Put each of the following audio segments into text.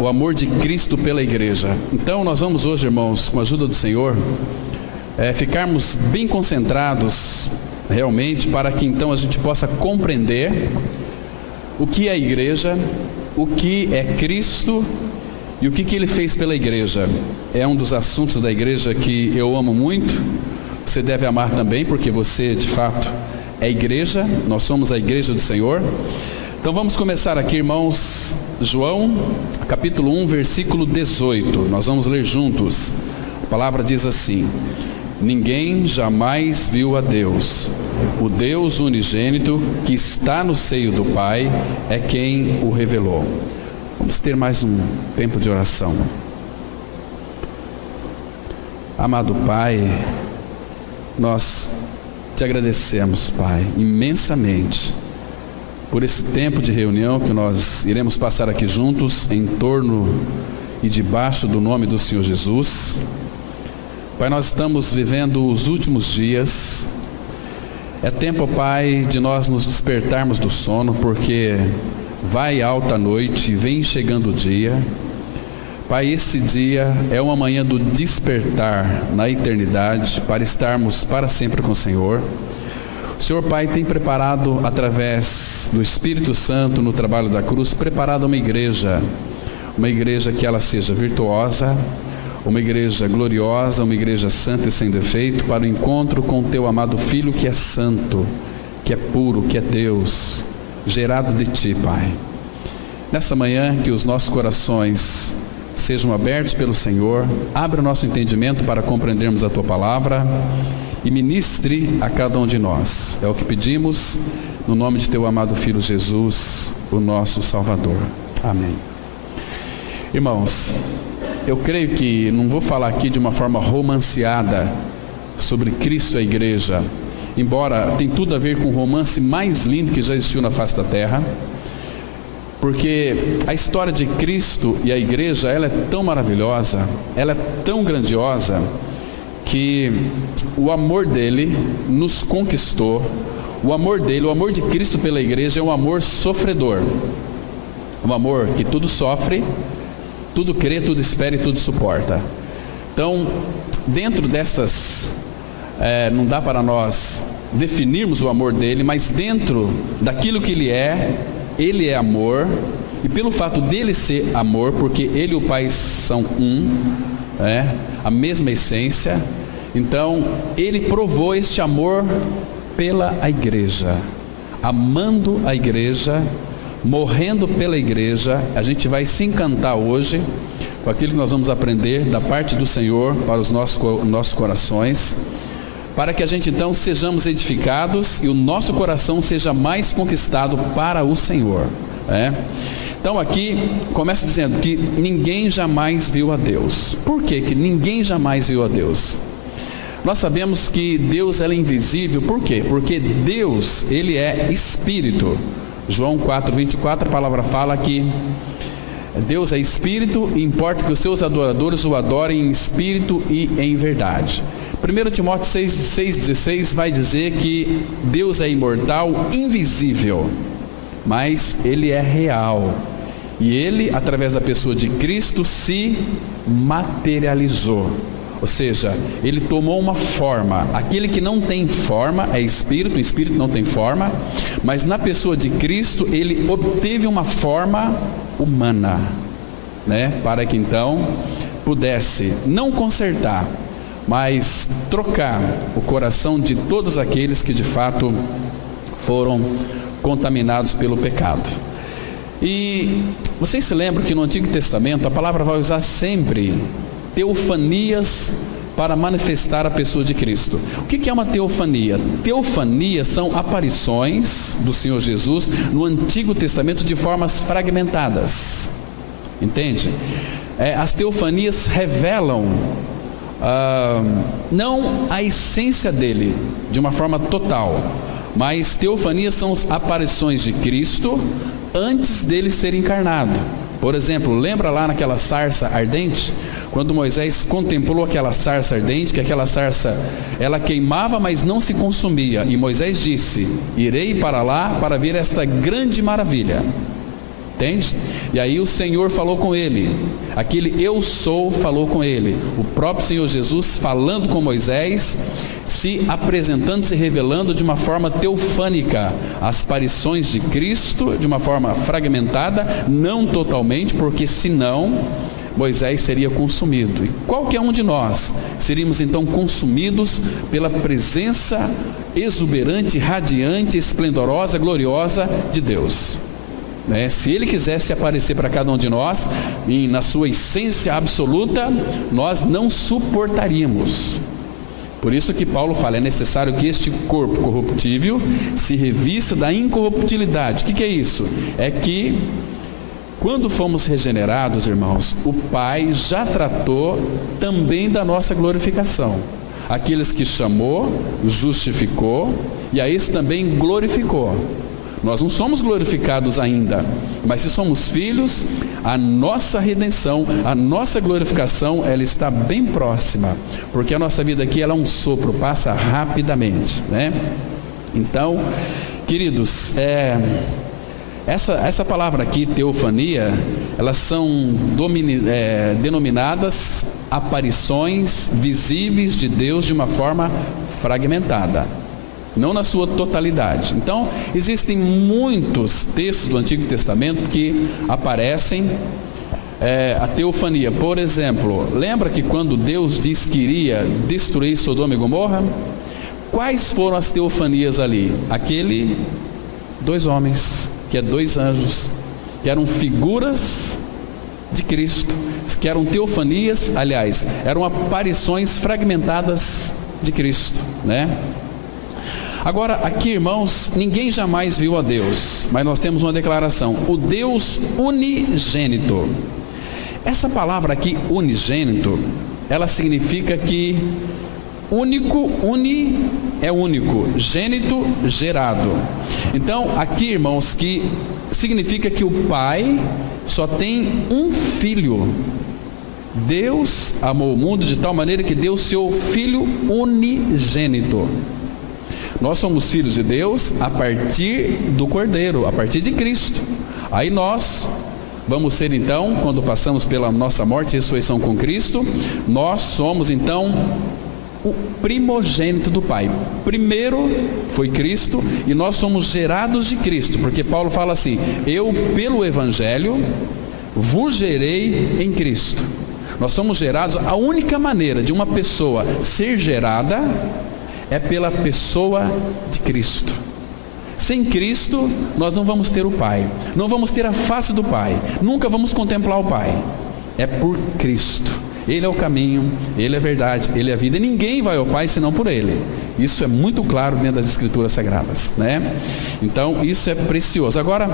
o amor de Cristo pela igreja. Então nós vamos hoje, irmãos, com a ajuda do Senhor, ficarmos bem concentrados realmente, para que então a gente possa compreender o que é a igreja, o que é Cristo e o que Ele fez pela igreja. É um dos assuntos da igreja que eu amo muito. Você deve amar também, porque você de fato é igreja, nós somos a igreja do Senhor. Então vamos começar aqui, irmãos, João, capítulo 1, versículo 18, nós vamos ler juntos. A palavra diz assim: ninguém jamais viu a Deus, o Deus unigênito que está no seio do Pai é quem o revelou. Vamos ter mais um tempo de oração. Amado Pai, nós te agradecemos, Pai, imensamente por esse tempo de reunião que nós iremos passar aqui juntos em torno e debaixo do nome do Senhor Jesus. Pai, nós estamos vivendo os últimos dias. É tempo, Pai, de nós nos despertarmos do sono, porque vai alta a noite e vem chegando o dia. Pai, esse dia é uma manhã do despertar na eternidade, para estarmos para sempre com o Senhor. O Senhor, Pai, tem preparado, através do Espírito Santo, no trabalho da cruz, preparado uma igreja que ela seja virtuosa, uma igreja gloriosa, uma igreja santa e sem defeito, para o encontro com o Teu amado Filho, que é santo, que é puro, que é Deus, gerado de Ti, Pai. Nessa manhã, que os nossos corações sejam abertos pelo Senhor, abra o nosso entendimento para compreendermos a Tua palavra e ministre a cada um de nós. É o que pedimos, no nome de Teu amado Filho Jesus, o nosso Salvador. Amém. Irmãos, eu creio que não vou falar aqui de uma forma romanceada sobre Cristo e a igreja, embora tem tudo a ver com o romance mais lindo que já existiu na face da terra, porque a história de Cristo e a igreja, ela é tão maravilhosa, ela é tão grandiosa, que o amor dele nos conquistou. O amor dele, o amor de Cristo pela igreja é um amor sofredor, um amor que tudo sofre, tudo crê, tudo espera e tudo suporta. Então, dentro dessas, não dá para nós definirmos o amor dele, mas dentro daquilo que ele é amor, e pelo fato dele ser amor, porque ele e o Pai são a mesma essência, então ele provou este amor pela igreja, amando a igreja, morrendo pela igreja. A gente vai se encantar hoje com aquilo que nós vamos aprender da parte do Senhor para os nossos corações, para que a gente então sejamos edificados e o nosso coração seja mais conquistado para o Senhor. Então aqui começa dizendo que ninguém jamais viu a Deus. Por que ninguém jamais viu a Deus? Nós sabemos que Deus é invisível. Por quê? Porque Deus, ele é Espírito. João 4:24, a palavra fala que Deus é Espírito e importa que os seus adoradores o adorem em Espírito e em verdade. 1 Timóteo 6,16 vai dizer que Deus é imortal, invisível, mas Ele é real. E Ele, através da pessoa de Cristo, se materializou. Ou seja, Ele tomou uma forma. Aquele que não tem forma é Espírito, o Espírito não tem forma, mas na pessoa de Cristo, Ele obteve uma forma humana, para que então pudesse não consertar, mas trocar o coração de todos aqueles que de fato foram contaminados pelo pecado. E vocês se lembram que no Antigo Testamento a palavra vai usar sempre teofanias para manifestar a pessoa de Cristo. O que é uma teofania? Teofania são aparições do Senhor Jesus no Antigo Testamento de formas fragmentadas. Entende? As teofanias revelam não a essência dele de uma forma total, mas teofanias são as aparições de Cristo antes dele ser encarnado. Por exemplo, lembra lá naquela sarça ardente, quando Moisés contemplou aquela sarça ardente, que aquela sarça, ela queimava, mas não se consumia, e Moisés disse: irei para lá para ver esta grande maravilha. entende? E aí o Senhor falou com ele, aquele eu sou falou com ele, o próprio Senhor Jesus falando com Moisés, se apresentando, se revelando de uma forma teofânica, as aparições de Cristo de uma forma fragmentada, não totalmente, porque senão Moisés seria consumido. E qualquer um de nós seríamos então consumidos pela presença exuberante, radiante, esplendorosa, gloriosa de Deus. Se Ele quisesse aparecer para cada um de nós, na sua essência absoluta, nós não suportaríamos. Por isso que Paulo fala, é necessário que este corpo corruptível se revista da incorruptibilidade. O que é isso? É que quando fomos regenerados, irmãos, o Pai já tratou também da nossa glorificação. Aqueles que chamou, justificou, e a esse também glorificou. Nós não somos glorificados ainda, mas se somos filhos, a nossa redenção, a nossa glorificação, ela está bem próxima, porque a nossa vida aqui, ela é um sopro, passa rapidamente, Então, queridos, essa palavra aqui, teofania, elas são denominadas aparições visíveis de Deus de uma forma fragmentada, não na sua totalidade. Então, existem muitos textos do Antigo Testamento que aparecem a teofania. Por exemplo, lembra que quando Deus disse que iria destruir Sodoma e Gomorra, quais foram as teofanias ali? Dois homens, que é dois anjos, que eram figuras de Cristo, que eram teofanias, aliás, eram aparições fragmentadas de Cristo, Agora, aqui, irmãos, ninguém jamais viu a Deus, mas nós temos uma declaração, o Deus unigênito. Essa palavra aqui, unigênito, ela significa que único, é único, gênito, gerado. Então, aqui, irmãos, que significa que o Pai só tem um filho. Deus amou o mundo de tal maneira que deu seu Filho unigênito. Nós somos filhos de Deus a partir do Cordeiro, a partir de Cristo. Aí nós vamos ser então, quando passamos pela nossa morte e ressurreição com Cristo, nós somos então o primogênito do Pai. Primeiro foi Cristo e nós somos gerados de Cristo, porque Paulo fala assim, eu pelo Evangelho vos gerei em Cristo. Nós somos gerados, a única maneira de uma pessoa ser gerada é pela pessoa de Cristo. Sem Cristo, nós não vamos ter o Pai, não vamos ter a face do Pai, nunca vamos contemplar o Pai. É por Cristo. Ele é o caminho, Ele é a verdade, Ele é a vida, e ninguém vai ao Pai senão por Ele. Isso é muito claro dentro das Escrituras Sagradas, Então, isso é precioso. Agora,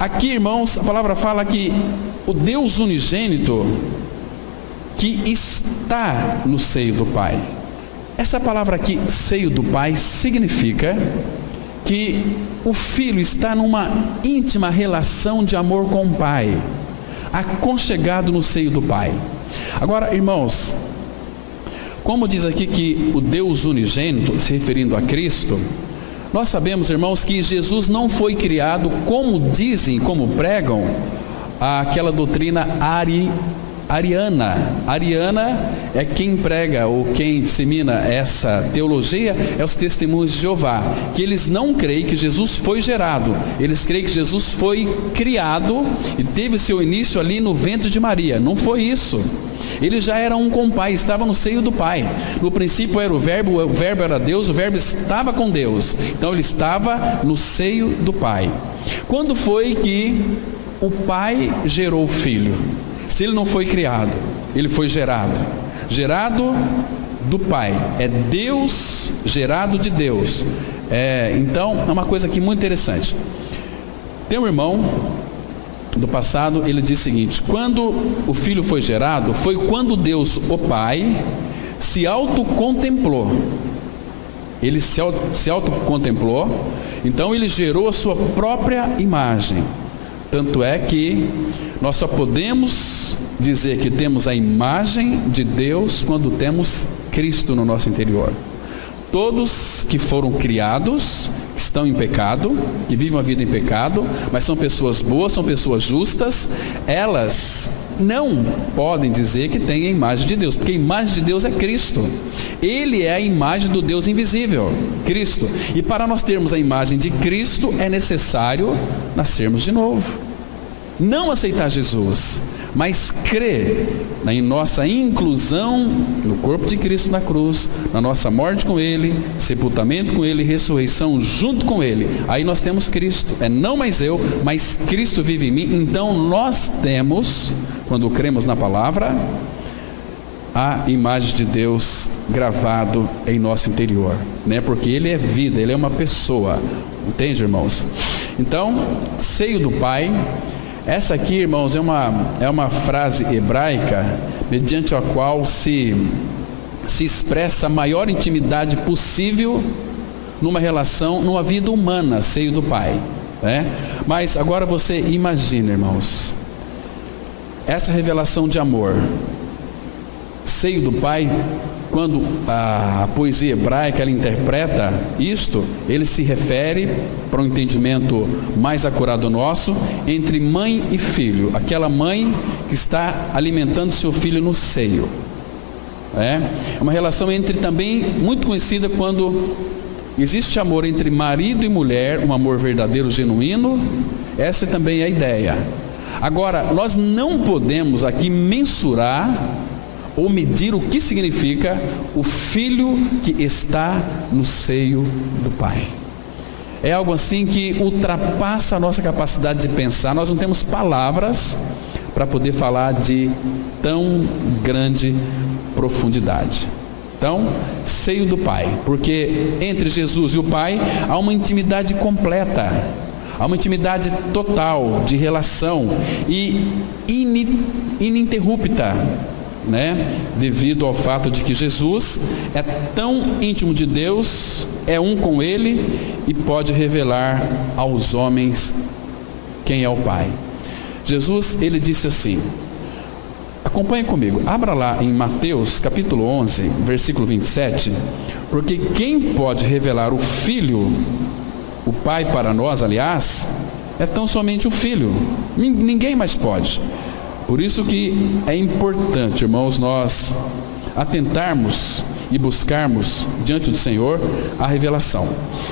aqui, irmãos, a palavra fala que o Deus unigênito que está no seio do Pai. Essa palavra aqui, seio do Pai, significa que o Filho está numa íntima relação de amor com o Pai, aconchegado no seio do Pai. Agora, irmãos, como diz aqui que o Deus unigênito, se referindo a Cristo, nós sabemos, irmãos, que Jesus não foi criado, como dizem, como pregam, aquela doutrina ariana. Ariana é quem prega ou quem dissemina essa teologia, é os Testemunhos de Jeová, que eles não creem que Jesus foi gerado, eles creem que Jesus foi criado e teve seu início ali no ventre de Maria. Não foi isso. Ele já era um com o Pai, estava no seio do Pai. No princípio era o Verbo era Deus, o Verbo estava com Deus. Então ele estava no seio do Pai. Quando foi que o Pai gerou o Filho? Se ele não foi criado, ele foi gerado. Gerado do Pai. É Deus gerado de Deus. Então é uma coisa aqui muito interessante. Tem um irmão do passado, ele diz o seguinte: quando o Filho foi gerado, foi quando Deus, o Pai, se autocontemplou. Ele se autocontemplou, então ele gerou a sua própria imagem. Tanto é que nós só podemos dizer que temos a imagem de Deus quando temos Cristo no nosso interior. Todos que foram criados que estão em pecado, que vivem uma vida em pecado, mas são pessoas boas, são pessoas justas, elas não podem dizer que têm a imagem de Deus, porque a imagem de Deus é Cristo. Ele é a imagem do Deus invisível, Cristo. E para nós termos a imagem de Cristo, é necessário nascermos de novo. Não aceitar Jesus, mas crer em nossa inclusão no corpo de Cristo na cruz, na nossa morte com Ele, sepultamento com Ele, ressurreição junto com Ele. Aí nós temos Cristo. É não mais eu, mas Cristo vive em mim. Então nós temos, quando cremos na palavra, a imagem de Deus gravado em nosso interior, né? Porque Ele é vida, Ele é uma pessoa. Entende, irmãos? Então, seio do Pai. Essa aqui, irmãos, é uma frase hebraica mediante a qual se expressa a maior intimidade possível numa relação, numa vida humana, seio do Pai, né? Mas agora você imagina, irmãos, essa revelação de amor, seio do Pai. Quando a poesia hebraica ela interpreta isto, ele se refere para um entendimento mais acurado nosso, entre mãe e filho, aquela mãe que está alimentando seu filho no seio. É uma relação entre, também muito conhecida quando existe amor entre marido e mulher, um amor verdadeiro, genuíno. Essa também é a ideia. Agora, nós não podemos aqui mensurar ou medir o que significa o filho que está no seio do Pai. É algo assim que ultrapassa a nossa capacidade de pensar. Nós não temos palavras para poder falar de tão grande profundidade. Então, seio do Pai, porque entre Jesus e o Pai há uma intimidade completa, há uma intimidade total de relação e ininterrupta, né? Devido ao fato de que Jesus é tão íntimo de Deus, é um com Ele e pode revelar aos homens quem é o Pai. Jesus, ele disse assim, acompanhe comigo, abra lá em Mateus capítulo 11, versículo 27, porque quem pode revelar o Filho, o Pai para nós, aliás, é tão somente o Filho, ninguém mais pode. Por isso que é importante, irmãos, nós atentarmos e buscarmos diante do Senhor a revelação.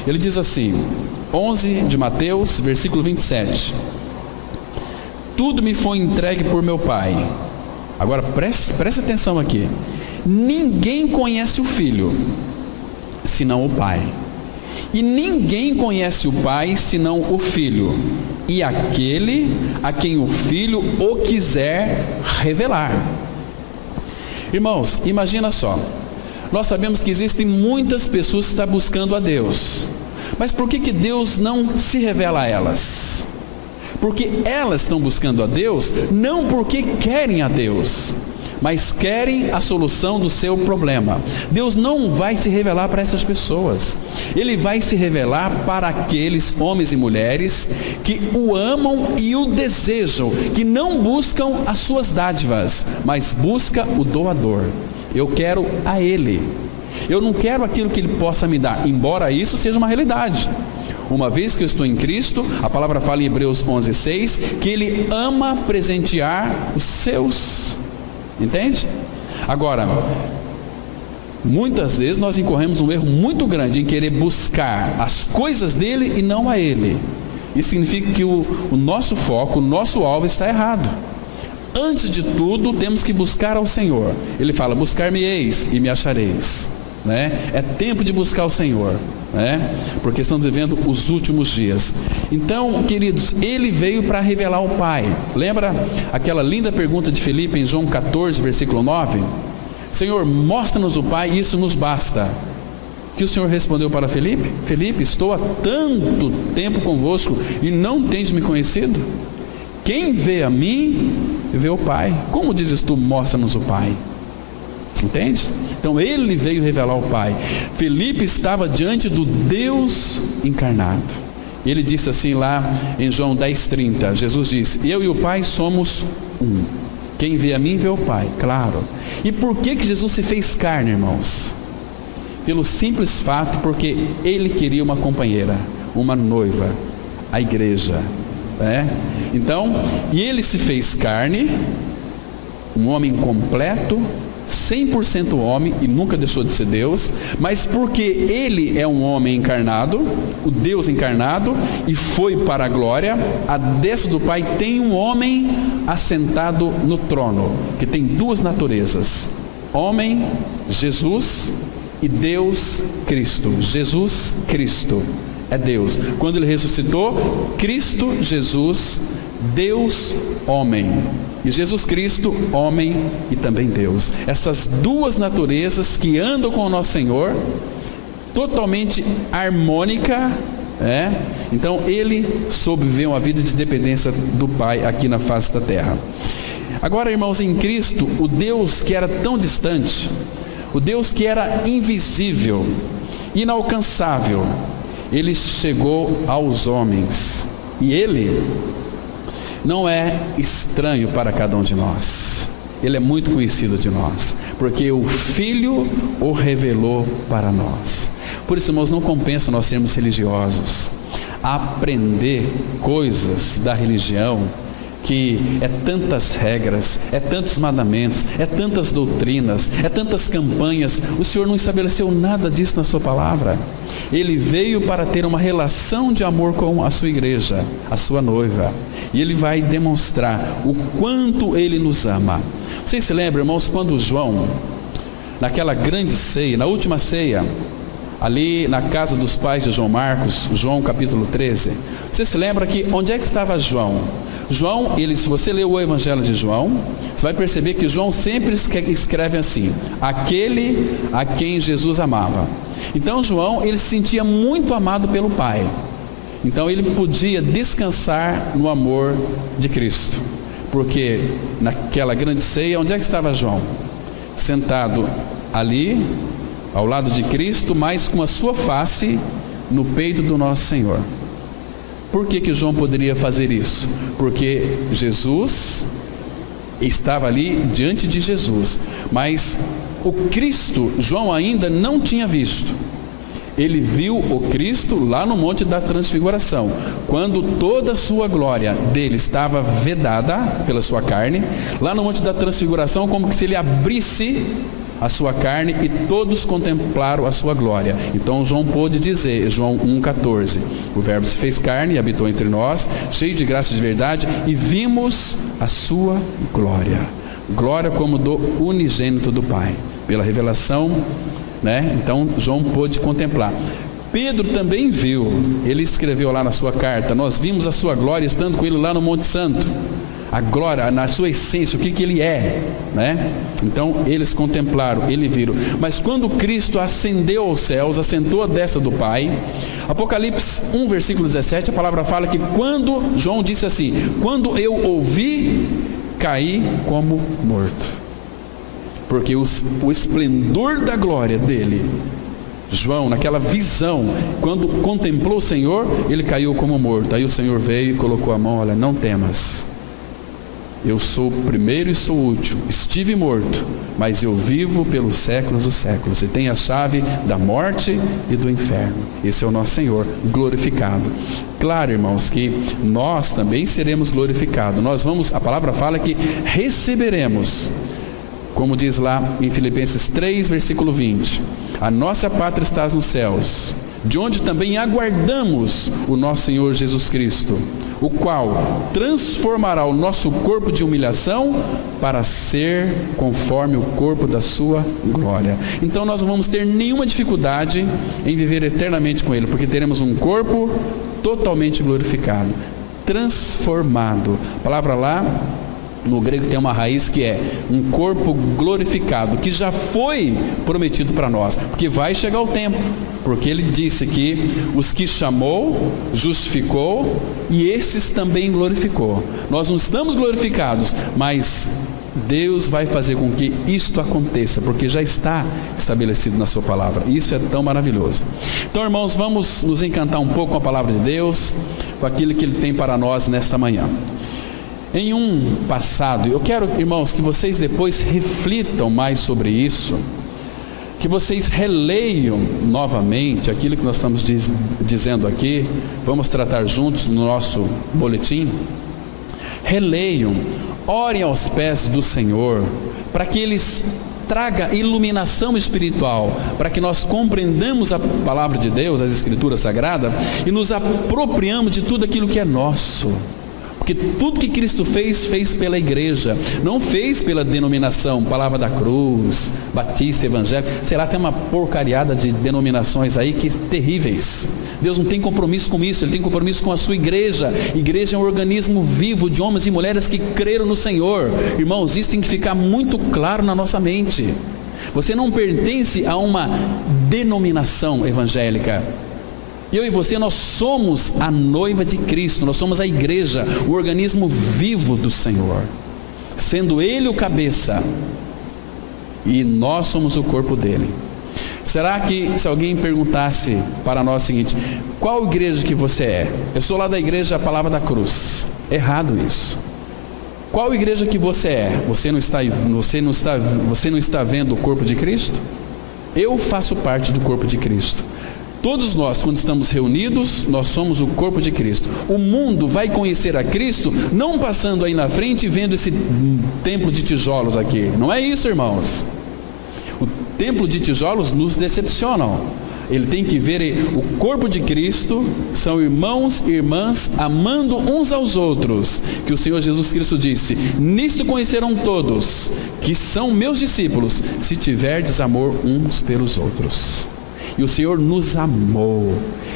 Ele diz assim, 11 de Mateus, versículo 27, tudo me foi entregue por meu Pai. Agora preste atenção aqui, ninguém conhece o Filho, senão o Pai. E ninguém conhece o Pai, senão o Filho, e aquele a quem o Filho o quiser revelar. Irmãos, imagina só, nós sabemos que existem muitas pessoas que estão buscando a Deus, mas por que Deus não se revela a elas? Porque elas estão buscando a Deus, não porque querem a Deus, mas querem a solução do seu problema. Deus não vai se revelar para essas pessoas. Ele vai se revelar para aqueles homens e mulheres que o amam e o desejam, que não buscam as suas dádivas, mas busca o doador. Eu quero a Ele. Eu não quero aquilo que Ele possa me dar, embora isso seja uma realidade. Uma vez que eu estou em Cristo, a palavra fala em Hebreus 11:6, que Ele ama presentear os seus. Entende? Agora, muitas vezes nós incorremos um erro muito grande em querer buscar as coisas dele e não a Ele. Isso significa que o nosso foco, o nosso alvo está errado. Antes de tudo, temos que buscar ao Senhor. Ele fala, buscar-me-eis e me achareis, né? É tempo de buscar o Senhor, né? Porque estamos vivendo os últimos dias. Então, queridos, Ele veio para revelar o Pai. Lembra aquela linda pergunta de Filipe em João 14, versículo 9? Senhor, mostra-nos o Pai, isso nos basta. Que o Senhor respondeu para Filipe? Filipe, estou há tanto tempo convosco e não tendes me conhecido? Quem vê a mim, vê o Pai. Como dizes tu, mostra-nos o Pai? Entende? Então Ele veio revelar o Pai. Filipe estava diante do Deus encarnado. Ele disse assim lá em João 10:30, Jesus disse, eu e o Pai somos um. Quem vê a mim, vê o Pai, claro. E por que Jesus se fez carne, irmãos? pelo simples fato porque ele queria uma companheira, uma noiva, a igreja, né? Então, e ele se fez carne, um homem completo, 100% homem, e nunca deixou de ser Deus, mas porque ele é um homem encarnado, o Deus encarnado, e foi para a glória, à destra do Pai tem um homem assentado no trono, que tem duas naturezas, homem, Jesus, e Deus, Cristo. Jesus, Cristo, é Deus. Quando ele ressuscitou, Cristo, Jesus, Deus, homem. E Jesus Cristo, homem e também Deus. Essas duas naturezas que andam com o nosso Senhor, totalmente harmônica, Então ele soube viver uma vida de dependência do Pai aqui na face da terra. Agora, irmãos, em Cristo, o Deus que era tão distante, o Deus que era invisível, inalcançável, ele chegou aos homens. E ele não é estranho para cada um de nós. Ele é muito conhecido de nós, porque o Filho o revelou para nós. Por isso, irmãos, não compensa nós sermos religiosos, aprender coisas da religião, que é tantas regras, é tantos mandamentos, é tantas doutrinas, é tantas campanhas. O Senhor não estabeleceu nada disso na sua palavra. Ele veio para ter uma relação de amor com a sua igreja, a sua noiva, e ele vai demonstrar o quanto ele nos ama. Vocês se lembram, irmãos, quando João, naquela grande ceia, na última ceia, ali na casa dos pais de João Marcos, João capítulo 13, você se lembra que onde é que estava João? João, se você ler o Evangelho de João, você vai perceber que João sempre escreve assim: aquele a quem Jesus amava. Então João, ele se sentia muito amado pelo Pai, então ele podia descansar no amor de Cristo, porque naquela grande ceia, onde é que estava João? Sentado ali, ao lado de Cristo, mas com a sua face no peito do nosso Senhor. Por que João poderia fazer isso? Porque Jesus estava ali diante de Jesus, mas o Cristo, João ainda não tinha visto. Ele viu o Cristo lá no Monte da Transfiguração, quando toda a sua glória dele estava vedada pela sua carne, lá no Monte da Transfiguração, como que se ele abrisse a sua carne e todos contemplaram a sua glória. Então João pôde dizer, João 1,14, o verbo se fez carne e habitou entre nós, cheio de graça e de verdade, e vimos a sua glória, glória como do unigênito do Pai, pela revelação, Então João pôde contemplar. Pedro também viu, ele escreveu lá na sua carta: nós vimos a sua glória estando com ele lá no Monte Santo. A glória, na sua essência, o que ele é, Então eles contemplaram, eles viram. Mas quando Cristo ascendeu aos céus, assentou à destra do Pai, Apocalipse 1, versículo 17, a palavra fala que quando, João disse assim: quando eu ouvi, caí como morto, porque o esplendor da glória dele, João, naquela visão, quando contemplou o Senhor, ele caiu como morto. Aí o Senhor veio e colocou a mão: olha, não temas, eu sou o primeiro e sou o último, estive morto, mas eu vivo pelos séculos dos séculos, e tenho a chave da morte e do inferno. Esse é o nosso Senhor glorificado. Claro, irmãos, que nós também seremos glorificados. A palavra fala que receberemos, como diz lá em Filipenses 3, versículo 20, a nossa pátria está nos céus, de onde também aguardamos o nosso Senhor Jesus Cristo, o qual transformará o nosso corpo de humilhação para ser conforme o corpo da sua glória. Então nós não vamos ter nenhuma dificuldade em viver eternamente com Ele, porque teremos um corpo totalmente glorificado, transformado. A palavra lá no grego tem uma raiz que é um corpo glorificado, que já foi prometido para nós, porque vai chegar o tempo, porque ele disse que os que chamou, justificou, e esses também glorificou. Nós não estamos glorificados, mas Deus vai fazer com que isto aconteça, porque já está estabelecido na sua palavra. Isso é tão maravilhoso. Então, irmãos, vamos nos encantar um pouco com a palavra de Deus, com aquilo que Ele tem para nós nesta manhã. Em um passado, eu quero, irmãos, que vocês depois reflitam mais sobre isso, que vocês releiam novamente aquilo que nós estamos dizendo aqui. Vamos tratar juntos no nosso boletim. Releiam, orem aos pés do Senhor, para que eles traga iluminação espiritual, para que nós compreendamos a palavra de Deus, as Escrituras Sagradas, e nos apropriamos de tudo aquilo que é nosso. Porque tudo que Cristo fez, fez pela igreja, não fez pela denominação, Palavra da Cruz, Batista, Evangélico, sei lá, tem uma porcariada de denominações aí que terríveis. Deus não tem compromisso com isso, Ele tem compromisso com a sua igreja. Igreja é um organismo vivo de homens e mulheres que creram no Senhor. Irmãos, isso tem que ficar muito claro na nossa mente. Você não pertence a uma denominação evangélica. Eu e você, nós somos a noiva de Cristo, nós somos a igreja, o organismo vivo do Senhor, sendo Ele o cabeça, e nós somos o corpo dele. Será que se alguém perguntasse para nós o seguinte: qual igreja que você é? Eu sou lá da igreja Palavra da Cruz. Errado isso. Qual igreja que você é? Você não está vendo o corpo de Cristo? Eu faço parte do corpo de Cristo. Todos nós, quando estamos reunidos, nós somos o corpo de Cristo. O mundo vai conhecer a Cristo, não passando aí na frente e vendo esse templo de tijolos aqui. Não é isso, irmãos. O templo de tijolos nos decepcionam. Ele tem que ver o corpo de Cristo, são irmãos e irmãs amando uns aos outros, que o Senhor Jesus Cristo disse: nisto conhecerão todos que são meus discípulos, se tiverdes amor uns pelos outros. E o Senhor nos amou,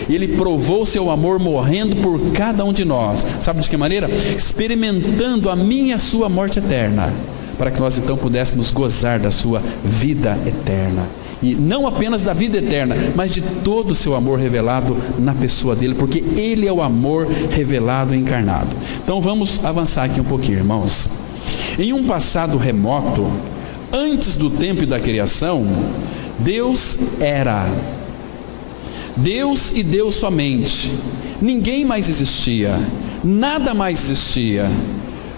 Ele provou o seu amor morrendo por cada um de nós. Sabe de que maneira? Experimentando a minha e a sua morte eterna, para que nós então pudéssemos gozar da sua vida eterna. E não apenas da vida eterna, mas de todo o seu amor revelado na pessoa dele, porque Ele é o amor revelado e encarnado. Então vamos avançar aqui um pouquinho, irmãos. Em um passado remoto, antes do tempo e da criação, Deus era Deus e Deus somente. Ninguém mais existia, nada mais existia.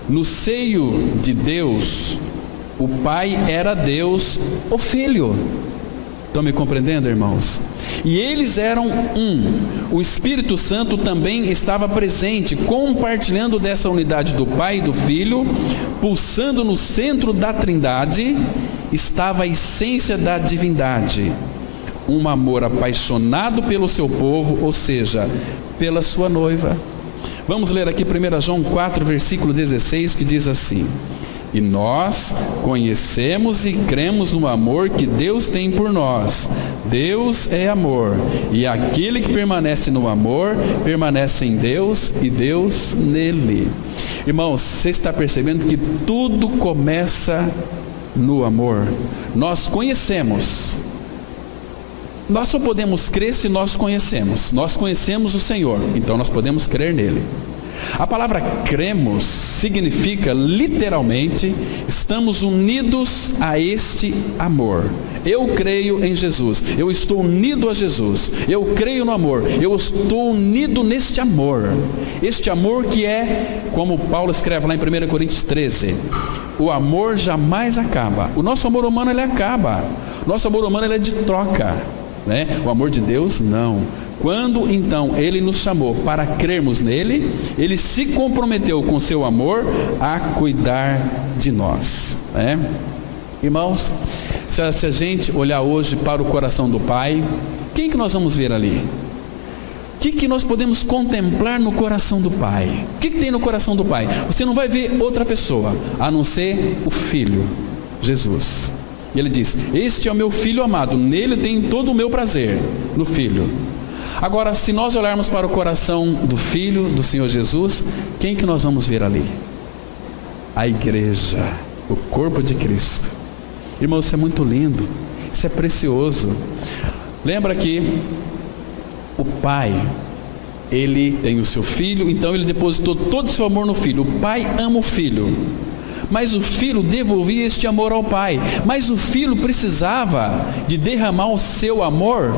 No seio de Deus, o Pai era Deus, o Filho. Estão me compreendendo, irmãos? E eles eram um. O Espírito Santo também estava presente, compartilhando dessa unidade do Pai e do Filho. Pulsando no centro da Trindade estava a essência da divindade, um amor apaixonado pelo seu povo, ou seja, pela sua noiva. Vamos ler aqui 1 João 4, versículo 16, que diz assim: e nós conhecemos e cremos no amor que Deus tem por nós. Deus é amor, e aquele que permanece no amor, permanece em Deus e Deus nele. Irmãos, você está percebendo que tudo começa no amor. Nós conhecemos. Nós só podemos crer se nós conhecemos. Nós conhecemos o Senhor, então nós podemos crer nele. A palavra cremos significa literalmente estamos unidos a este amor. Eu creio em Jesus, eu estou unido a Jesus, eu creio no amor, eu estou unido neste amor. Este amor que é, como Paulo escreve lá em 1 Coríntios 13, o amor jamais acaba. O nosso amor humano ele acaba, nosso amor humano ele é de troca, né? O amor de Deus não. Quando então Ele nos chamou para crermos nele, Ele se comprometeu com seu amor a cuidar de nós, né? Irmãos, se a gente olhar hoje para o coração do Pai, quem que nós vamos ver ali? O que nós podemos contemplar no coração do Pai? O que tem no coração do Pai? Você não vai ver outra pessoa, a não ser o Filho, Jesus. E Ele diz: este é o meu Filho amado, nele tem todo o meu prazer, no Filho. Agora, se nós olharmos para o coração do Filho, do Senhor Jesus, quem que nós vamos ver ali? A igreja, o corpo de Cristo. Irmãos, isso é muito lindo, isso é precioso. Lembra que o Pai, Ele tem o seu Filho, então Ele depositou todo o seu amor no Filho. O Pai ama o Filho, mas o Filho devolvia este amor ao Pai. Mas o Filho precisava de derramar o seu amor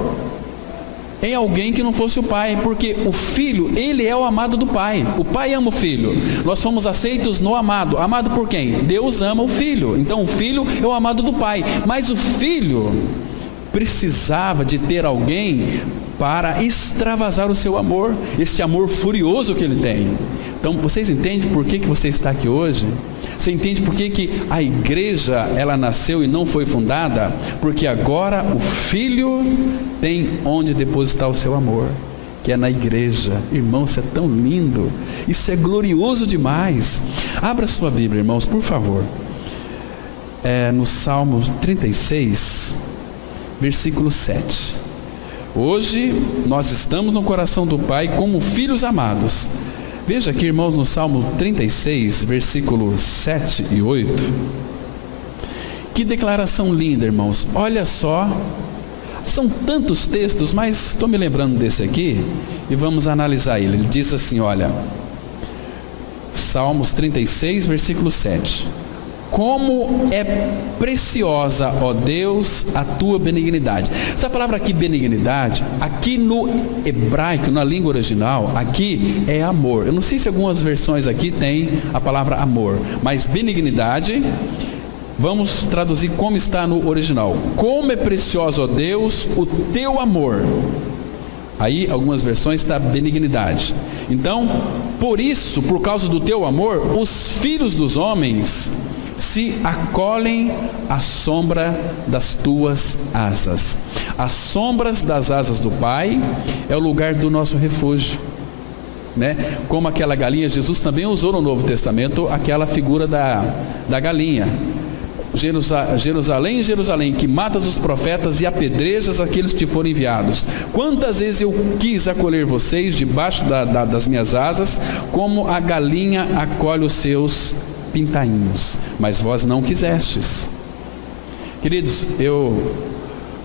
em alguém que não fosse o Pai, porque o Filho, ele é o amado do Pai. O Pai ama o Filho, nós fomos aceitos no amado. Amado por quem? Deus ama o Filho, então o Filho é o amado do Pai. Mas o Filho precisava de ter alguém para extravasar o seu amor, este amor furioso que ele tem. Então, vocês entendem por que você está aqui hoje? Você entende por que a igreja, ela nasceu e não foi fundada? Porque agora o Filho tem onde depositar o seu amor, que é na igreja. Irmão, isso é tão lindo, isso é glorioso demais. Abra sua Bíblia, irmãos, por favor. No Salmo 36, versículo 7. Hoje nós estamos no coração do Pai como filhos amados. Veja aqui, irmãos, no Salmo 36, versículos 7 e 8. Que declaração linda, irmãos. Olha só, são tantos textos, mas estou me lembrando desse aqui e vamos analisar ele. Ele diz assim, olha, Salmos 36, versículo 7. Como é preciosa, ó Deus, a tua benignidade. Essa palavra aqui, benignidade, aqui no hebraico, na língua original, aqui é amor. Eu não sei se algumas versões aqui tem a palavra amor, mas benignidade, vamos traduzir como está no original. Como é precioso, ó Deus, o teu amor. Aí algumas versões está benignidade. Então, por isso, por causa do teu amor, os filhos dos homens se acolhem à sombra das tuas asas. As sombras das asas do Pai é o lugar do nosso refúgio, né? Como aquela galinha, Jesus também usou no Novo Testamento aquela figura da galinha. Jerusalém, Jerusalém, que matas os profetas e apedrejas aqueles que te foram enviados. Quantas vezes eu quis acolher vocês debaixo das minhas asas, como a galinha acolhe os seus pintainhos, mas vós não quisestes. Queridos, eu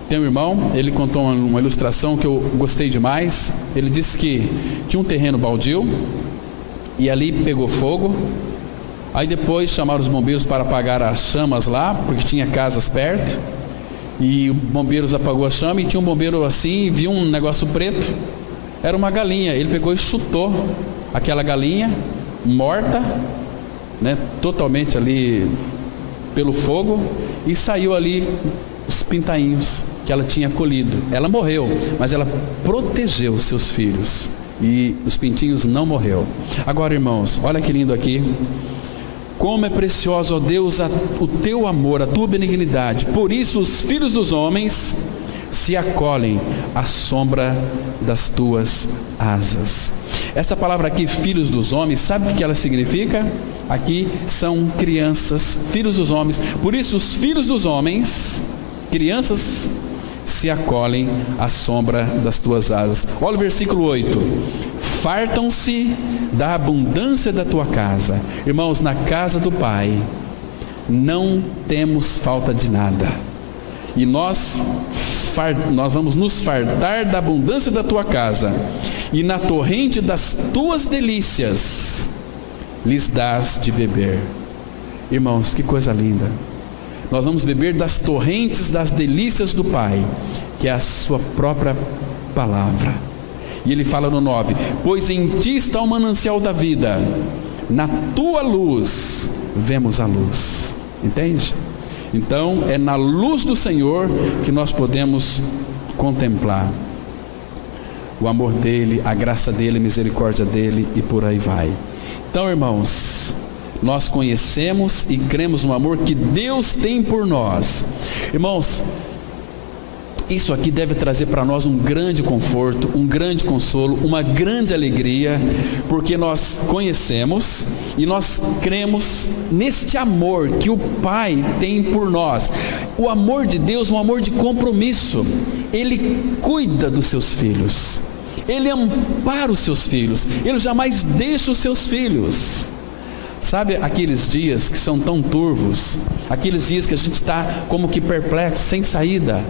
tenho um irmão, ele contou uma ilustração que eu gostei demais. Ele disse que tinha um terreno baldio e ali pegou fogo. Aí depois chamaram os bombeiros para apagar as chamas lá, porque tinha casas perto, e o bombeiros apagou a chama, e tinha um bombeiro assim, e viu um negócio preto, era uma galinha. Ele pegou e chutou aquela galinha morta, né, totalmente ali pelo fogo, e saiu ali os pintainhos que ela tinha colhido. Ela morreu, mas ela protegeu os seus filhos, e os pintinhos não morreu. Agora, irmãos, olha que lindo aqui. Como é precioso, ó Deus, o teu amor, a tua benignidade. Por isso os filhos dos homens se acolhem à sombra das tuas asas. Essa palavra aqui, filhos dos homens, sabe o que ela significa? Aqui são crianças, filhos dos homens. Por isso os filhos dos homens, crianças, se acolhem à sombra das tuas asas. Olha o versículo 8. Fartam-se da abundância da tua casa. Irmãos, na casa do Pai não temos falta de nada, e nós vamos nos fartar da abundância da tua casa, e na torrente das tuas delícias lhes dás de beber. Irmãos, que coisa linda. Nós vamos beber das torrentes das delícias do Pai, que é a sua própria palavra. E ele fala no 9: pois em ti está o manancial da vida, na tua luz vemos a luz. Entende? Então é na luz do Senhor que nós podemos contemplar o amor dele, a graça dele, a misericórdia dele, e por aí vai. Então, irmãos, nós conhecemos e cremos no amor que Deus tem por nós. Irmãos, isso aqui deve trazer para nós um grande conforto, um grande consolo, uma grande alegria, porque nós conhecemos e nós cremos neste amor que o Pai tem por nós. O amor de Deus, um amor de compromisso. Ele cuida dos seus filhos, Ele ampara os seus filhos, Ele jamais deixa os seus filhos. Sabe aqueles dias que são tão turvos, aqueles dias que a gente está como que perplexo, sem saída?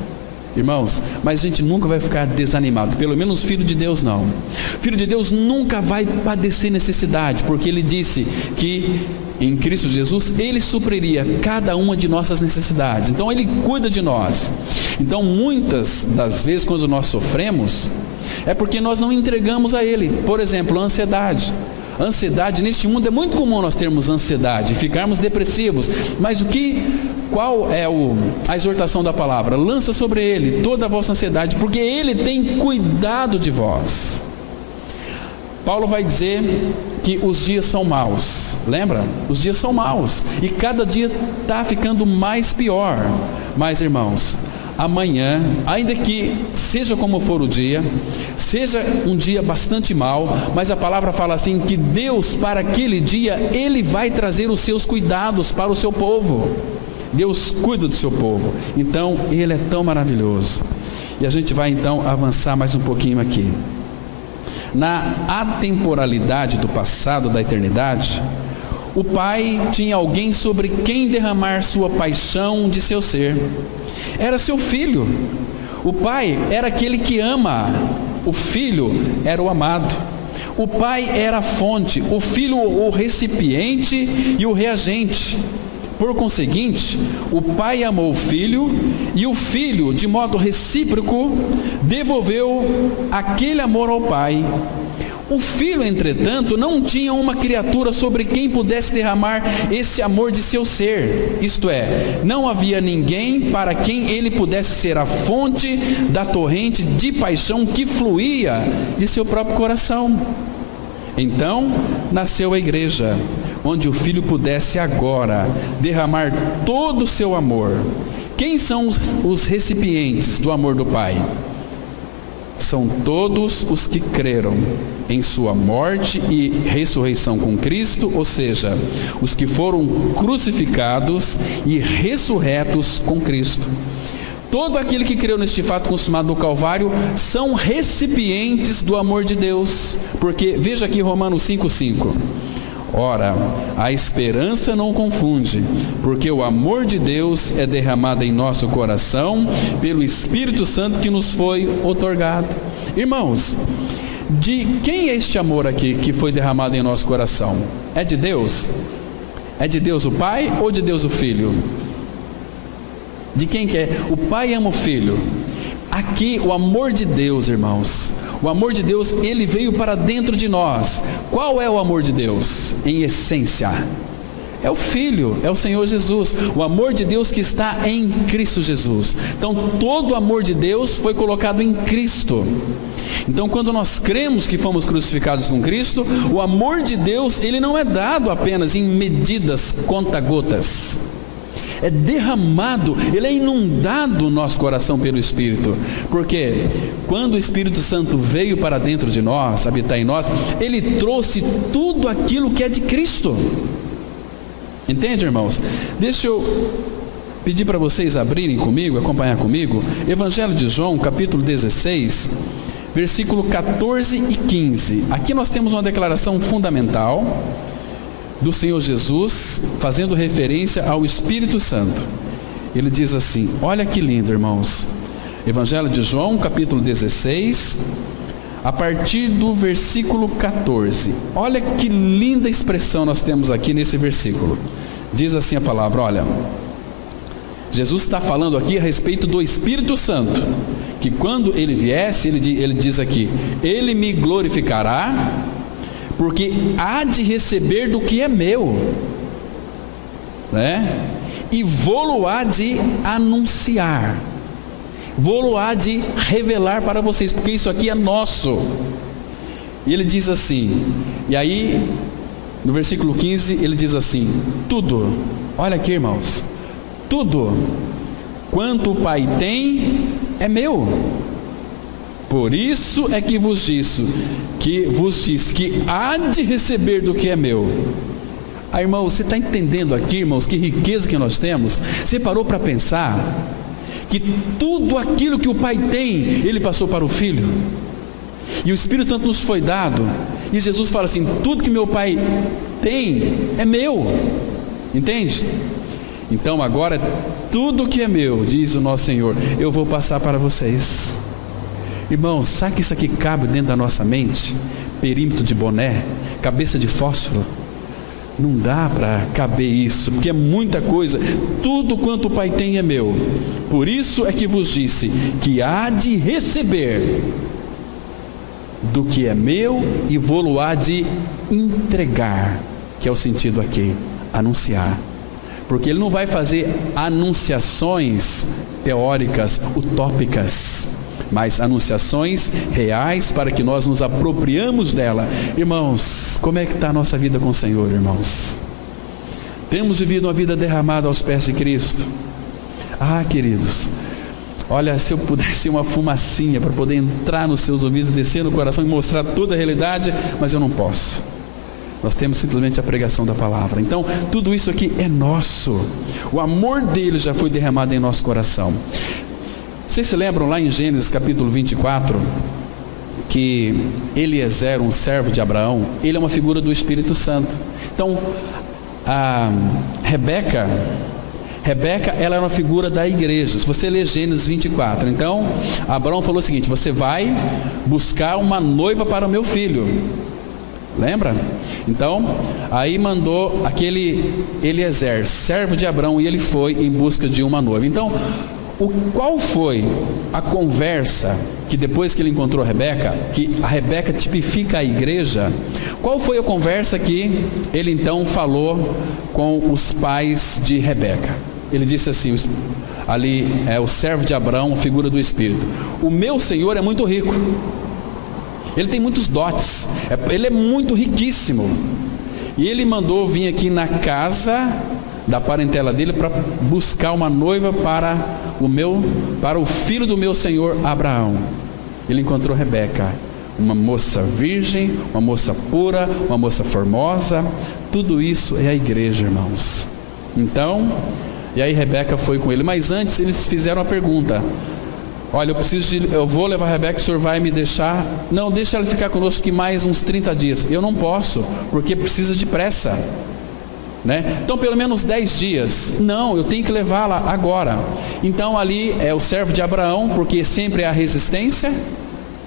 Irmãos, mas a gente nunca vai ficar desanimado, pelo menos filho de Deus não. Filho de Deus nunca vai padecer necessidade, porque Ele disse que em Cristo Jesus Ele supriria cada uma de nossas necessidades. Então Ele cuida de nós. Então muitas das vezes quando nós sofremos, é porque nós não entregamos a Ele. Por exemplo, a ansiedade. Ansiedade neste mundo é muito comum nós termos ansiedade, ficarmos depressivos, mas qual é a exortação da palavra? Lança sobre Ele toda a vossa ansiedade, porque Ele tem cuidado de vós. Paulo vai dizer que os dias são maus, lembra? Os dias são maus, e cada dia está ficando mais pior. Mas irmãos, amanhã, ainda que seja como for o dia, seja um dia bastante mau, mas a palavra fala assim, que Deus para aquele dia, Ele vai trazer os seus cuidados para o seu povo. Deus cuida do seu povo, então Ele é tão maravilhoso. E a gente vai então avançar mais um pouquinho aqui. Na atemporalidade do passado, da eternidade, o Pai tinha alguém sobre quem derramar sua paixão de seu ser. Era seu filho. O Pai era aquele que ama, o Filho era o amado. O Pai era a fonte, o Filho o recipiente e o reagente. Por conseguinte, o Pai amou o Filho, e o Filho, de modo recíproco, devolveu aquele amor ao Pai. O Filho, entretanto, não tinha uma criatura sobre quem pudesse derramar esse amor de seu ser, isto é, não havia ninguém para quem ele pudesse ser a fonte da torrente de paixão que fluía de seu próprio coração. Então, nasceu a igreja, onde o Filho pudesse agora derramar todo o seu amor. Quem são os recipientes do amor do Pai? São todos os que creram em sua morte e ressurreição com Cristo, ou seja, os que foram crucificados e ressurretos com Cristo. Todo aquele que creu neste fato consumado do Calvário são recipientes do amor de Deus, porque veja aqui Romanos 5,5. Ora, a esperança não confunde, porque o amor de Deus é derramado em nosso coração pelo Espírito Santo que nos foi outorgado. Irmãos, de quem é este amor aqui que foi derramado em nosso coração? É de Deus? É de Deus o Pai ou de Deus o Filho? De quem que é? O Pai ama o Filho. Aqui o amor de Deus, irmãos, o amor de Deus, ele veio para dentro de nós. Qual é o amor de Deus? Em essência, é o Filho, é o Senhor Jesus, o amor de Deus que está em Cristo Jesus. Então todo o amor de Deus foi colocado em Cristo. Então quando nós cremos que fomos crucificados com Cristo, o amor de Deus, ele não é dado apenas em medidas conta-gotas, é derramado, ele é inundado no nosso coração pelo Espírito, porque quando o Espírito Santo veio para dentro de nós, habitar em nós, ele trouxe tudo aquilo que é de Cristo. Entende, irmãos? Deixa eu pedir para vocês abrirem comigo, acompanhar comigo, Evangelho de João, capítulo 16, versículo 14 e 15. Aqui nós temos uma declaração fundamental do Senhor Jesus, fazendo referência ao Espírito Santo. Ele diz assim, olha que lindo, irmãos, Evangelho de João, capítulo 16, a partir do versículo 14, olha que linda expressão nós temos aqui nesse versículo. Diz assim a palavra, olha, Jesus está falando aqui a respeito do Espírito Santo, que quando ele viesse, ele diz aqui, ele me glorificará, porque há de receber do que é meu, né? E vou-lo há de anunciar, vou-lo há de revelar para vocês, porque isso aqui é nosso. E ele diz assim, e aí no versículo 15 ele diz assim, tudo, olha aqui, irmãos, tudo quanto o Pai tem é meu. Por isso é que vos disse que há de receber do que é meu. Aí, irmão, você está entendendo aqui, irmãos, que riqueza que nós temos? Você parou para pensar que tudo aquilo que o Pai tem, Ele passou para o Filho, e o Espírito Santo nos foi dado, e Jesus fala assim, tudo que meu Pai tem é meu, entende? Então agora, tudo que é meu, diz o nosso Senhor, eu vou passar para vocês. Irmãos, sabe que isso aqui cabe dentro da nossa mente? Perímetro de boné, cabeça de fósforo? Não dá para caber isso, porque é muita coisa. Tudo quanto o Pai tem é meu. Por isso é que vos disse que há de receber do que é meu e vou-lo há de entregar, que é o sentido aqui, anunciar. Porque ele não vai fazer anunciações teóricas, utópicas, mas anunciações reais para que nós nos apropriamos dela. Irmãos, como é que está a nossa vida com o Senhor, irmãos? Temos vivido uma vida derramada aos pés de Cristo? Ah, queridos, olha, se eu pudesse uma fumacinha para poder entrar nos seus ouvidos, descer no coração e mostrar toda a realidade, mas eu não posso. Nós temos simplesmente a pregação da palavra. Então, tudo isso aqui é nosso. O amor dele já foi derramado em nosso coração. Vocês se lembram lá em Gênesis capítulo 24, que Eliezer, um servo de Abraão, ele é uma figura do Espírito Santo. Então, a Rebeca, ela é uma figura da igreja. Se você ler Gênesis 24, então, Abraão falou o seguinte: você vai buscar uma noiva para o meu filho. Lembra? Então, aí mandou aquele Eliezer, servo de Abraão, e ele foi em busca de uma noiva. Então, qual foi a conversa que depois que ele encontrou a Rebeca, que a Rebeca tipifica a igreja, qual foi a conversa que ele então falou com os pais de Rebeca? Ele disse assim, ali é o servo de Abraão, figura do Espírito: o meu Senhor é muito rico, ele tem muitos dotes, ele é muito riquíssimo, e ele mandou vir aqui na casa da parentela dele para buscar uma noiva para o filho do meu senhor Abraão. Ele encontrou Rebeca, uma moça virgem, uma moça pura, uma moça formosa. Tudo isso é a igreja, irmãos. Então, e aí Rebeca foi com ele, mas antes eles fizeram a pergunta: olha, eu vou levar a Rebeca, o senhor vai me deixar? Não, deixa ela ficar conosco que mais uns 30 dias. Eu não posso, porque precisa de pressa, né? Então pelo menos 10 dias. Não, eu tenho que levá-la agora. Então ali é o servo de Abraão, porque sempre há resistência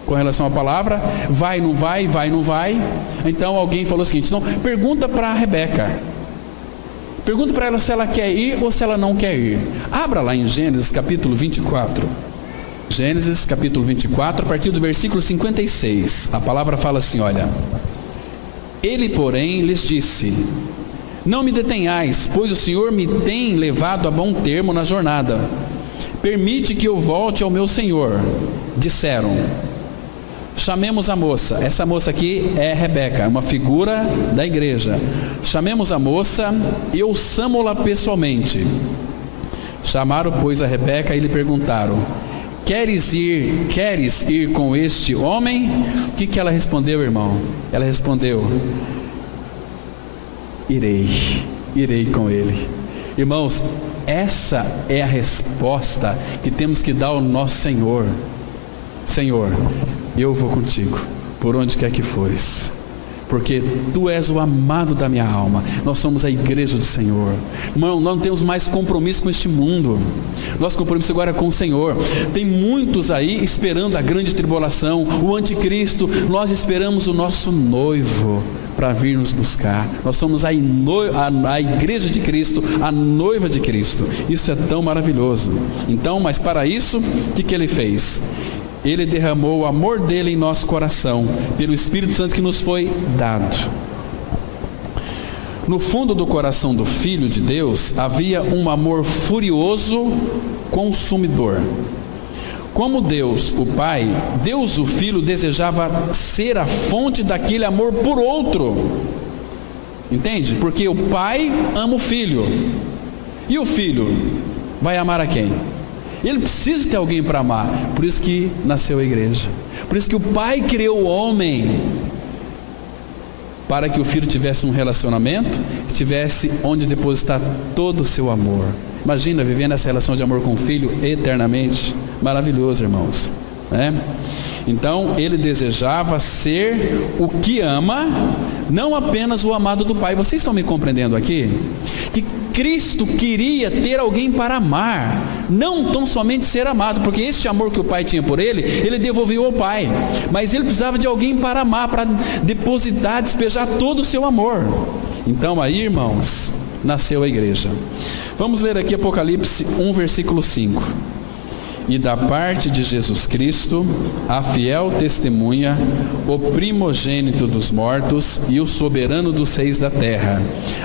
com relação à palavra: vai, não vai, vai, não vai. Então alguém falou o seguinte: não, pergunta para a Rebeca, pergunta para ela se ela quer ir ou se ela não quer ir. Abra lá em Gênesis capítulo 24. Gênesis capítulo 24, a partir do versículo 56, a palavra fala assim: olha, ele porém lhes disse: não me detenhais, pois o Senhor me tem levado a bom termo na jornada. Permite que eu volte ao meu Senhor. Disseram: chamemos a moça. Essa moça aqui é Rebeca, uma figura da igreja. Chamemos a moça e ouçamo-la pessoalmente. Chamaram, pois, a Rebeca e lhe perguntaram: queres ir com este homem? O que ela respondeu, irmão? Ela respondeu: irei com ele. Irmãos, essa é a resposta que temos que dar ao nosso Senhor: Senhor, eu vou contigo, por onde quer que fores, porque tu és o amado da minha alma. Nós somos a igreja do Senhor. Irmão, nós não temos mais compromisso com este mundo. Nosso compromisso agora é com o Senhor. Tem muitos aí esperando a grande tribulação, o anticristo. Nós esperamos o nosso noivo para vir nos buscar. Nós somos a igreja de Cristo, a noiva de Cristo. Isso é tão maravilhoso. Então, mas para isso, o que ele fez? Ele derramou o amor dele em nosso coração, pelo Espírito Santo que nos foi dado. No fundo do coração do Filho de Deus havia um amor furioso, consumidor. Como Deus, o Pai, Deus, o Filho, desejava ser a fonte daquele amor por outro. Entende? Porque o Pai ama o Filho. E o Filho vai amar a quem? Ele precisa ter alguém para amar. Por isso que nasceu a igreja. Por isso que o Pai criou o homem, para que o Filho tivesse um relacionamento, tivesse onde depositar todo o seu amor. Imagina viver nessa relação de amor com o Filho eternamente. Maravilhoso, irmãos, né? Então ele desejava ser o que ama, não apenas o amado do Pai. Vocês estão me compreendendo aqui? Que Cristo queria ter alguém para amar, não tão somente ser amado, porque este amor que o Pai tinha por ele, ele devolveu ao Pai, mas ele precisava de alguém para amar, para depositar, despejar todo o seu amor. Então aí, irmãos, nasceu a igreja. Vamos ler aqui Apocalipse 1, versículo 5. e da parte de Jesus Cristo, a fiel testemunha, o primogênito dos mortos e o soberano dos reis da terra,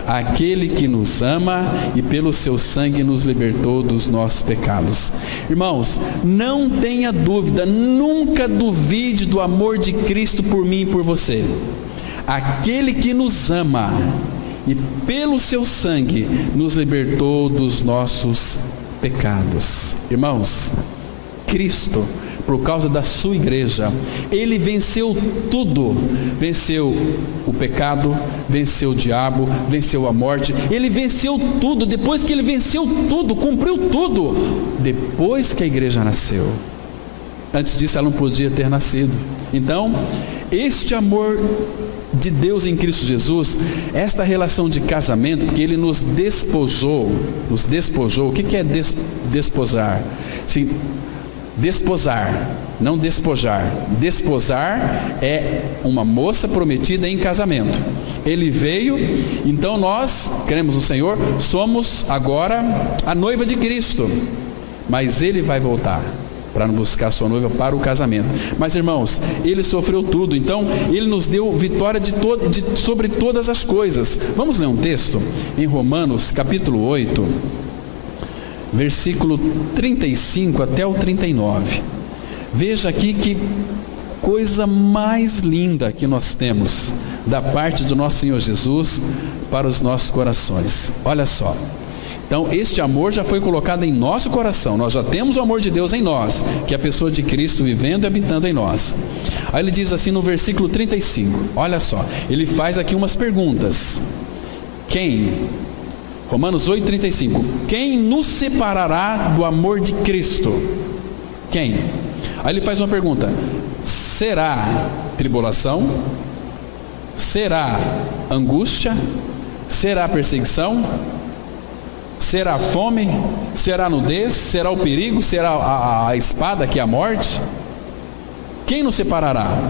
aquele que nos ama e pelo seu sangue nos libertou dos nossos pecados. Irmãos, não tenha dúvida, nunca duvide do amor de Cristo por mim e por você. Aquele que nos ama e pelo seu sangue nos libertou dos nossos pecados. Irmãos, Cristo, por causa da sua igreja, Ele venceu tudo, venceu o pecado, venceu o diabo, venceu a morte, Ele venceu tudo. Depois que Ele venceu tudo, cumpriu tudo, depois que a igreja nasceu. Antes disso ela não podia ter nascido. Então, este amor de Deus em Cristo Jesus, esta relação de casamento, porque Ele nos despojou, o que é despojar? Sim, desposar, não despojar. Desposar é uma moça prometida em casamento. Ele veio, então nós, cremos no Senhor, somos agora a noiva de Cristo, mas Ele vai voltar para buscar sua noiva para o casamento. Mas irmãos, Ele sofreu tudo, então Ele nos deu vitória sobre todas as coisas. Vamos ler um texto em Romanos capítulo 8, versículo 35 até o 39. Veja aqui que coisa mais linda que nós temos da parte do nosso Senhor Jesus para os nossos corações. Olha só. Então, este amor já foi colocado em nosso coração. Nós já temos o amor de Deus em nós, que é a pessoa de Cristo vivendo e habitando em nós. Aí ele diz assim no versículo 35, olha só, ele faz aqui umas perguntas. Romanos 8,35, quem nos separará do amor de Cristo? Quem? Aí ele faz uma pergunta, será tribulação? Será angústia? Será perseguição? Será fome? Será nudez? Será o perigo? Será a espada, que é a morte? Quem nos separará?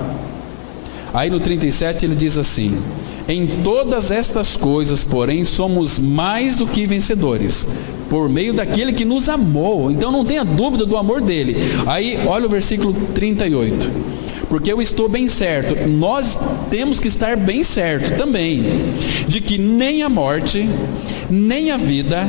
Aí no 37 ele diz assim, em todas estas coisas, porém, somos mais do que vencedores, por meio daquele que nos amou. Então não tenha dúvida do amor dele. Aí olha o versículo 38, porque eu estou bem certo, nós temos que estar bem certo também, de que nem a morte, nem a vida,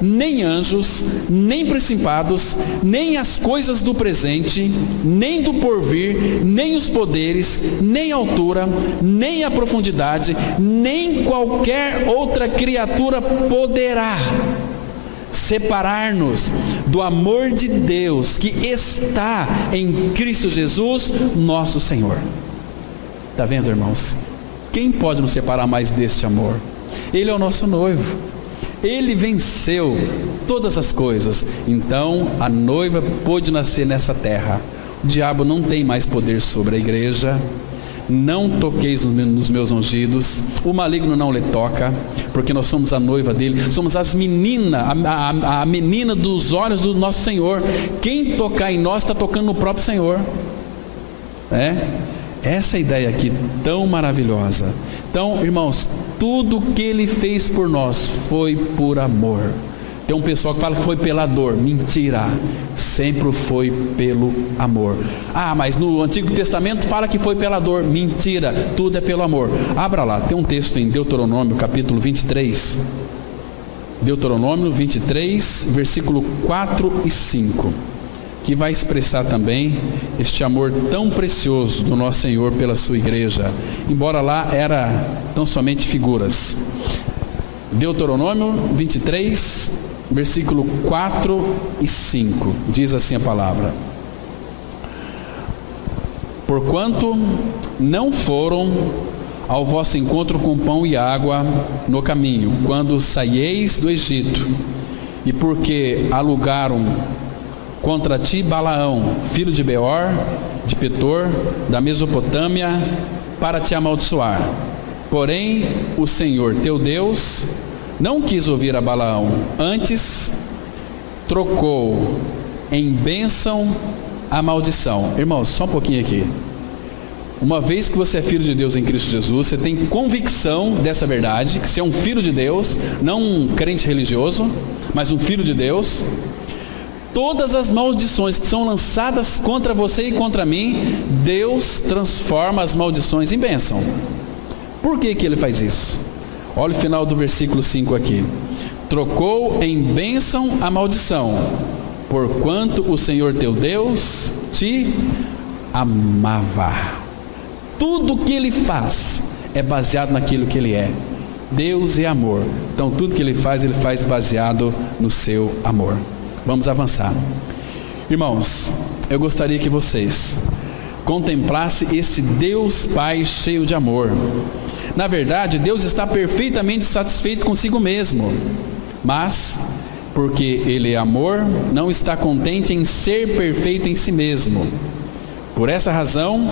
nem anjos, nem principados, nem as coisas do presente, nem do porvir, nem os poderes, nem a altura, nem a profundidade, nem qualquer outra criatura poderá separar-nos do amor de Deus que está em Cristo Jesus, nosso Senhor. Está vendo, irmãos? Quem pode nos separar mais deste amor? Ele é o nosso noivo. Ele venceu todas as coisas. Então a noiva pôde nascer nessa terra. O diabo não tem mais poder sobre a igreja. Não toqueis nos meus ungidos, o maligno não lhe toca, porque nós somos a noiva dele, somos as meninas, a menina dos olhos do nosso Senhor. Quem tocar em nós está tocando no próprio Senhor. Essa ideia aqui tão maravilhosa. Então, irmãos, tudo que Ele fez por nós foi por amor. Tem um pessoal que fala que foi pela dor. Mentira, sempre foi pelo amor. Mas no Antigo Testamento fala que foi pela dor. Mentira, tudo é pelo amor. Abra lá, tem um texto em Deuteronômio capítulo 23. Deuteronômio 23, versículo 4 e 5, que vai expressar também este amor tão precioso do nosso Senhor pela sua igreja, embora lá era tão somente figuras. Deuteronômio 23, versículo 4 e 5, diz assim a palavra: porquanto não foram ao vosso encontro com pão e água no caminho, quando saieis do Egito, e porque alugaram contra ti Balaão, filho de Beor, de Petor, da Mesopotâmia, para te amaldiçoar. Porém, o Senhor teu Deus não quis ouvir a Balaão, antes trocou em bênção a maldição. Irmãos, só um pouquinho aqui. Uma vez que você é filho de Deus em Cristo Jesus, você tem convicção dessa verdade, que você é um filho de Deus, não um crente religioso, mas um filho de Deus. todas as maldições que são lançadas contra você e contra mim, Deus transforma as maldições em bênção. Por que Ele faz isso? Olha o final do versículo 5 aqui. Trocou em bênção a maldição, porquanto o Senhor teu Deus te amava. Tudo que Ele faz é baseado naquilo que Ele é. Deus é amor. Então tudo que Ele faz baseado no seu amor. Vamos avançar. Irmãos, eu gostaria que vocês contemplassem esse Deus Pai cheio de amor. Na verdade, Deus está perfeitamente satisfeito consigo mesmo, mas, porque Ele é amor, não está contente em ser perfeito em si mesmo. Por essa razão,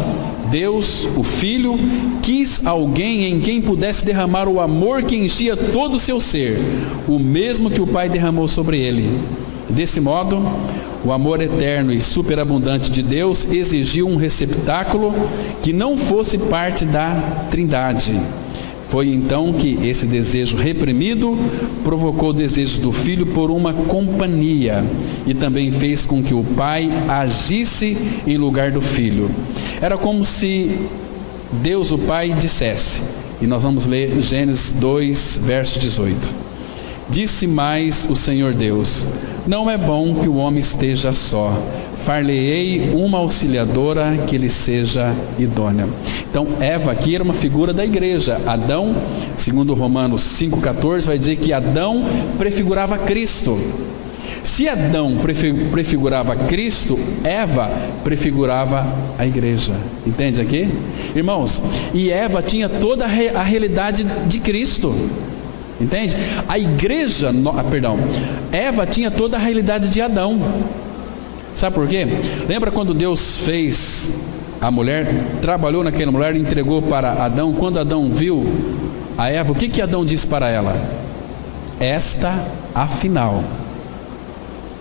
Deus, o Filho, quis alguém em quem pudesse derramar o amor que enchia todo o seu ser, o mesmo que o Pai derramou sobre Ele. Desse modo, o amor eterno e superabundante de Deus exigiu um receptáculo que não fosse parte da Trindade. Foi então que esse desejo reprimido provocou o desejo do Filho por uma companhia e também fez com que o Pai agisse em lugar do Filho. Era como se Deus, o Pai, dissesse, e nós vamos ler Gênesis 2, verso 18. Disse mais o Senhor Deus: não é bom que o homem esteja só, far-lhe-ei uma auxiliadora que lhe seja idônea. Então Eva aqui era uma figura da igreja. Adão, segundo Romanos 5,14, vai dizer que Adão prefigurava Cristo. Se Adão prefigurava Cristo, Eva prefigurava a igreja. Entende aqui? Irmãos, e Eva tinha toda a realidade de Cristo. Entende? A igreja, Eva tinha toda a realidade de Adão. Sabe por quê? Lembra quando Deus fez a mulher, trabalhou naquela mulher e entregou para Adão? Quando Adão viu a Eva, o que Adão disse para ela? Esta, afinal,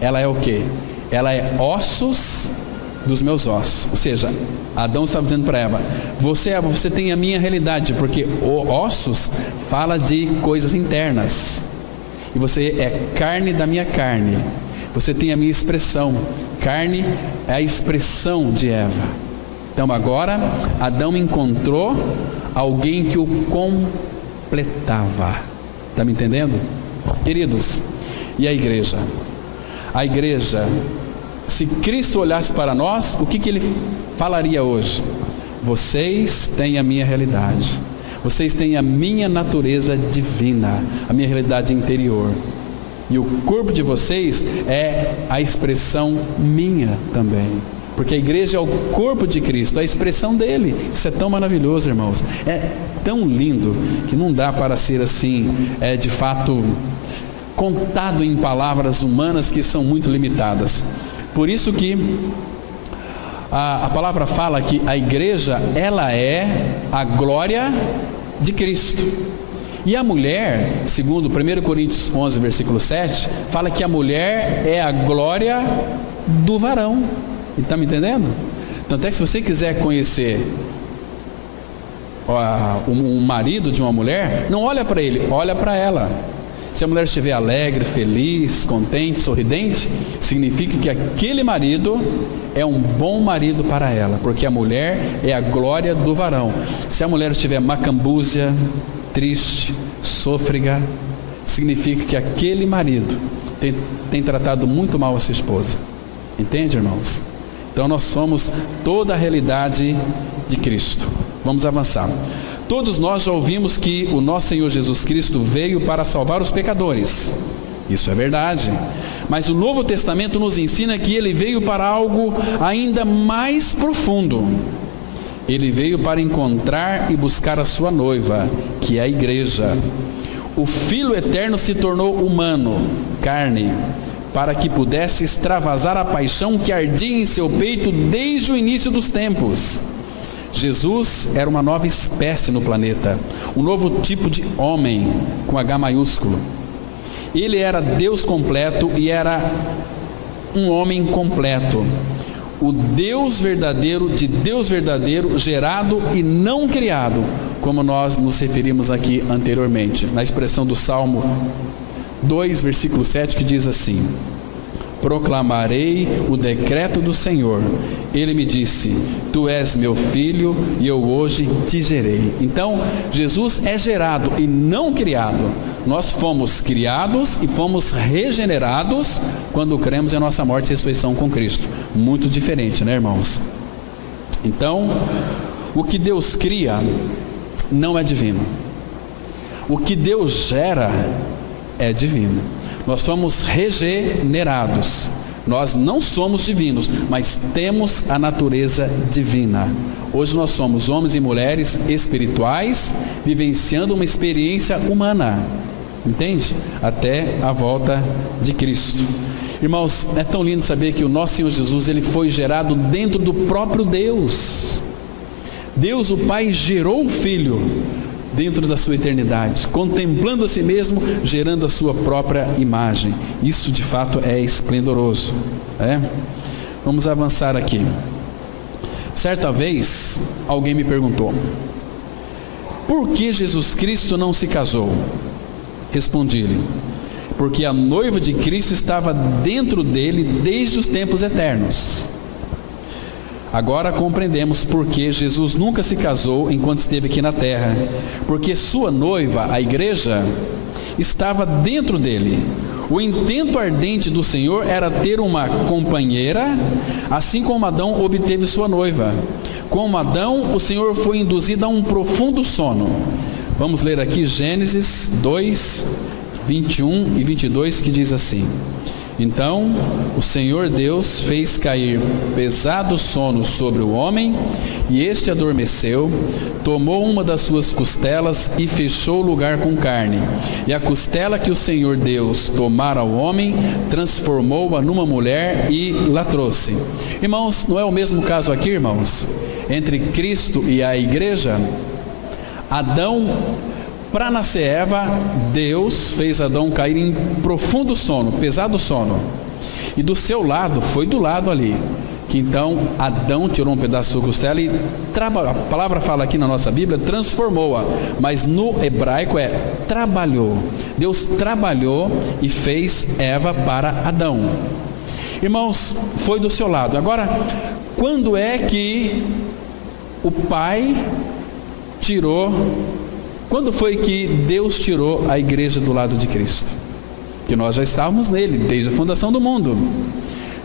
ela é o quê? Ela é ossos dos meus ossos. Ou seja, Adão estava dizendo para Eva: Eva, você tem a minha realidade, porque ossos fala de coisas internas, e você é carne da minha carne. Você tem a minha expressão. Carne é a expressão de Eva. Então agora Adão encontrou alguém que o completava. Está me entendendo? Queridos, e a igreja? A igreja, se Cristo olhasse para nós, o que Ele falaria hoje? Vocês têm a minha realidade. Vocês têm a minha natureza divina, a minha realidade interior. E o corpo de vocês é a expressão minha também. Porque a igreja é o corpo de Cristo, a expressão dele. Isso é tão maravilhoso, irmãos. É tão lindo que não dá para ser assim, de fato, contado em palavras humanas que são muito limitadas. Por isso que a palavra fala que a igreja, ela é a glória de Cristo. E a mulher, segundo 1 Coríntios 11, versículo 7, fala que a mulher é a glória do varão. Está me entendendo? Tanto é que se você quiser conhecer um marido de uma mulher, não olha para ele, olha para ela. Se a mulher estiver alegre, feliz, contente, sorridente, significa que aquele marido é um bom marido para ela, porque a mulher é a glória do varão. Se a mulher estiver macambúzia, triste, sôfrega, significa que aquele marido tem tratado muito mal a sua esposa. Entende, irmãos? Então nós somos toda a realidade de Cristo. Vamos avançar. Todos nós já ouvimos que o nosso Senhor Jesus Cristo veio para salvar os pecadores. Isso é verdade. Mas o Novo Testamento nos ensina que Ele veio para algo ainda mais profundo. Ele veio para encontrar e buscar a sua noiva, que é a igreja. O Filho eterno se tornou humano, carne, para que pudesse extravasar a paixão que ardia em seu peito desde o início dos tempos. Jesus era uma nova espécie no planeta, um novo tipo de homem, com H maiúsculo. Ele era Deus completo e era um homem completo. O Deus verdadeiro, de Deus verdadeiro, gerado e não criado, como nós nos referimos aqui anteriormente, na expressão do Salmo 2, versículo 7, que diz assim: proclamarei o decreto do Senhor. Ele me disse: tu és meu filho e eu hoje te gerei. Então, Jesus é gerado e não criado. Nós fomos criados e fomos regenerados quando cremos em nossa morte e ressurreição com Cristo. Muito diferente, né, irmãos? Então, o que Deus cria não é divino. O que Deus gera é divino. Nós somos regenerados. Nós não somos divinos, mas temos a natureza divina. Hoje nós somos homens e mulheres espirituais, vivenciando uma experiência humana. Entende? Até a volta de Cristo. Irmãos, é tão lindo saber que o nosso Senhor Jesus, ele foi gerado dentro do próprio Deus. Deus, o Pai, gerou o Filho dentro da sua eternidade, contemplando a si mesmo, gerando a sua própria imagem. Isso de fato é esplendoroso, né? Vamos avançar aqui. Certa vez, alguém me perguntou: por que Jesus Cristo não se casou? Respondi-lhe: porque a noiva de Cristo estava dentro dele desde os tempos eternos. Agora compreendemos por que Jesus nunca se casou enquanto esteve aqui na terra, porque sua noiva, a igreja, estava dentro dele. O intento ardente do Senhor era ter uma companheira, assim como Adão obteve sua noiva. Como Adão, o Senhor foi induzido a um profundo sono. Vamos ler aqui Gênesis 2, 21 e 22, que diz assim: então o Senhor Deus fez cair pesado sono sobre o homem, e este adormeceu, tomou uma das suas costelas e fechou o lugar com carne. E a costela que o Senhor Deus tomara ao homem, transformou-a numa mulher e la trouxe. Irmãos, não é o mesmo caso aqui, irmãos? Entre Cristo e a igreja? Adão, para nascer Eva, Deus fez Adão cair em profundo sono, pesado sono. E do seu lado, foi do lado ali, que então Adão tirou um pedaço da sua costela e a palavra fala aqui na nossa Bíblia, transformou-a, mas no hebraico é trabalhou. Deus trabalhou e fez Eva para Adão. Irmãos, foi do seu lado. Agora, quando é que o Pai tirou? Quando foi que Deus tirou a igreja do lado de Cristo? Que nós já estávamos nele desde a fundação do mundo.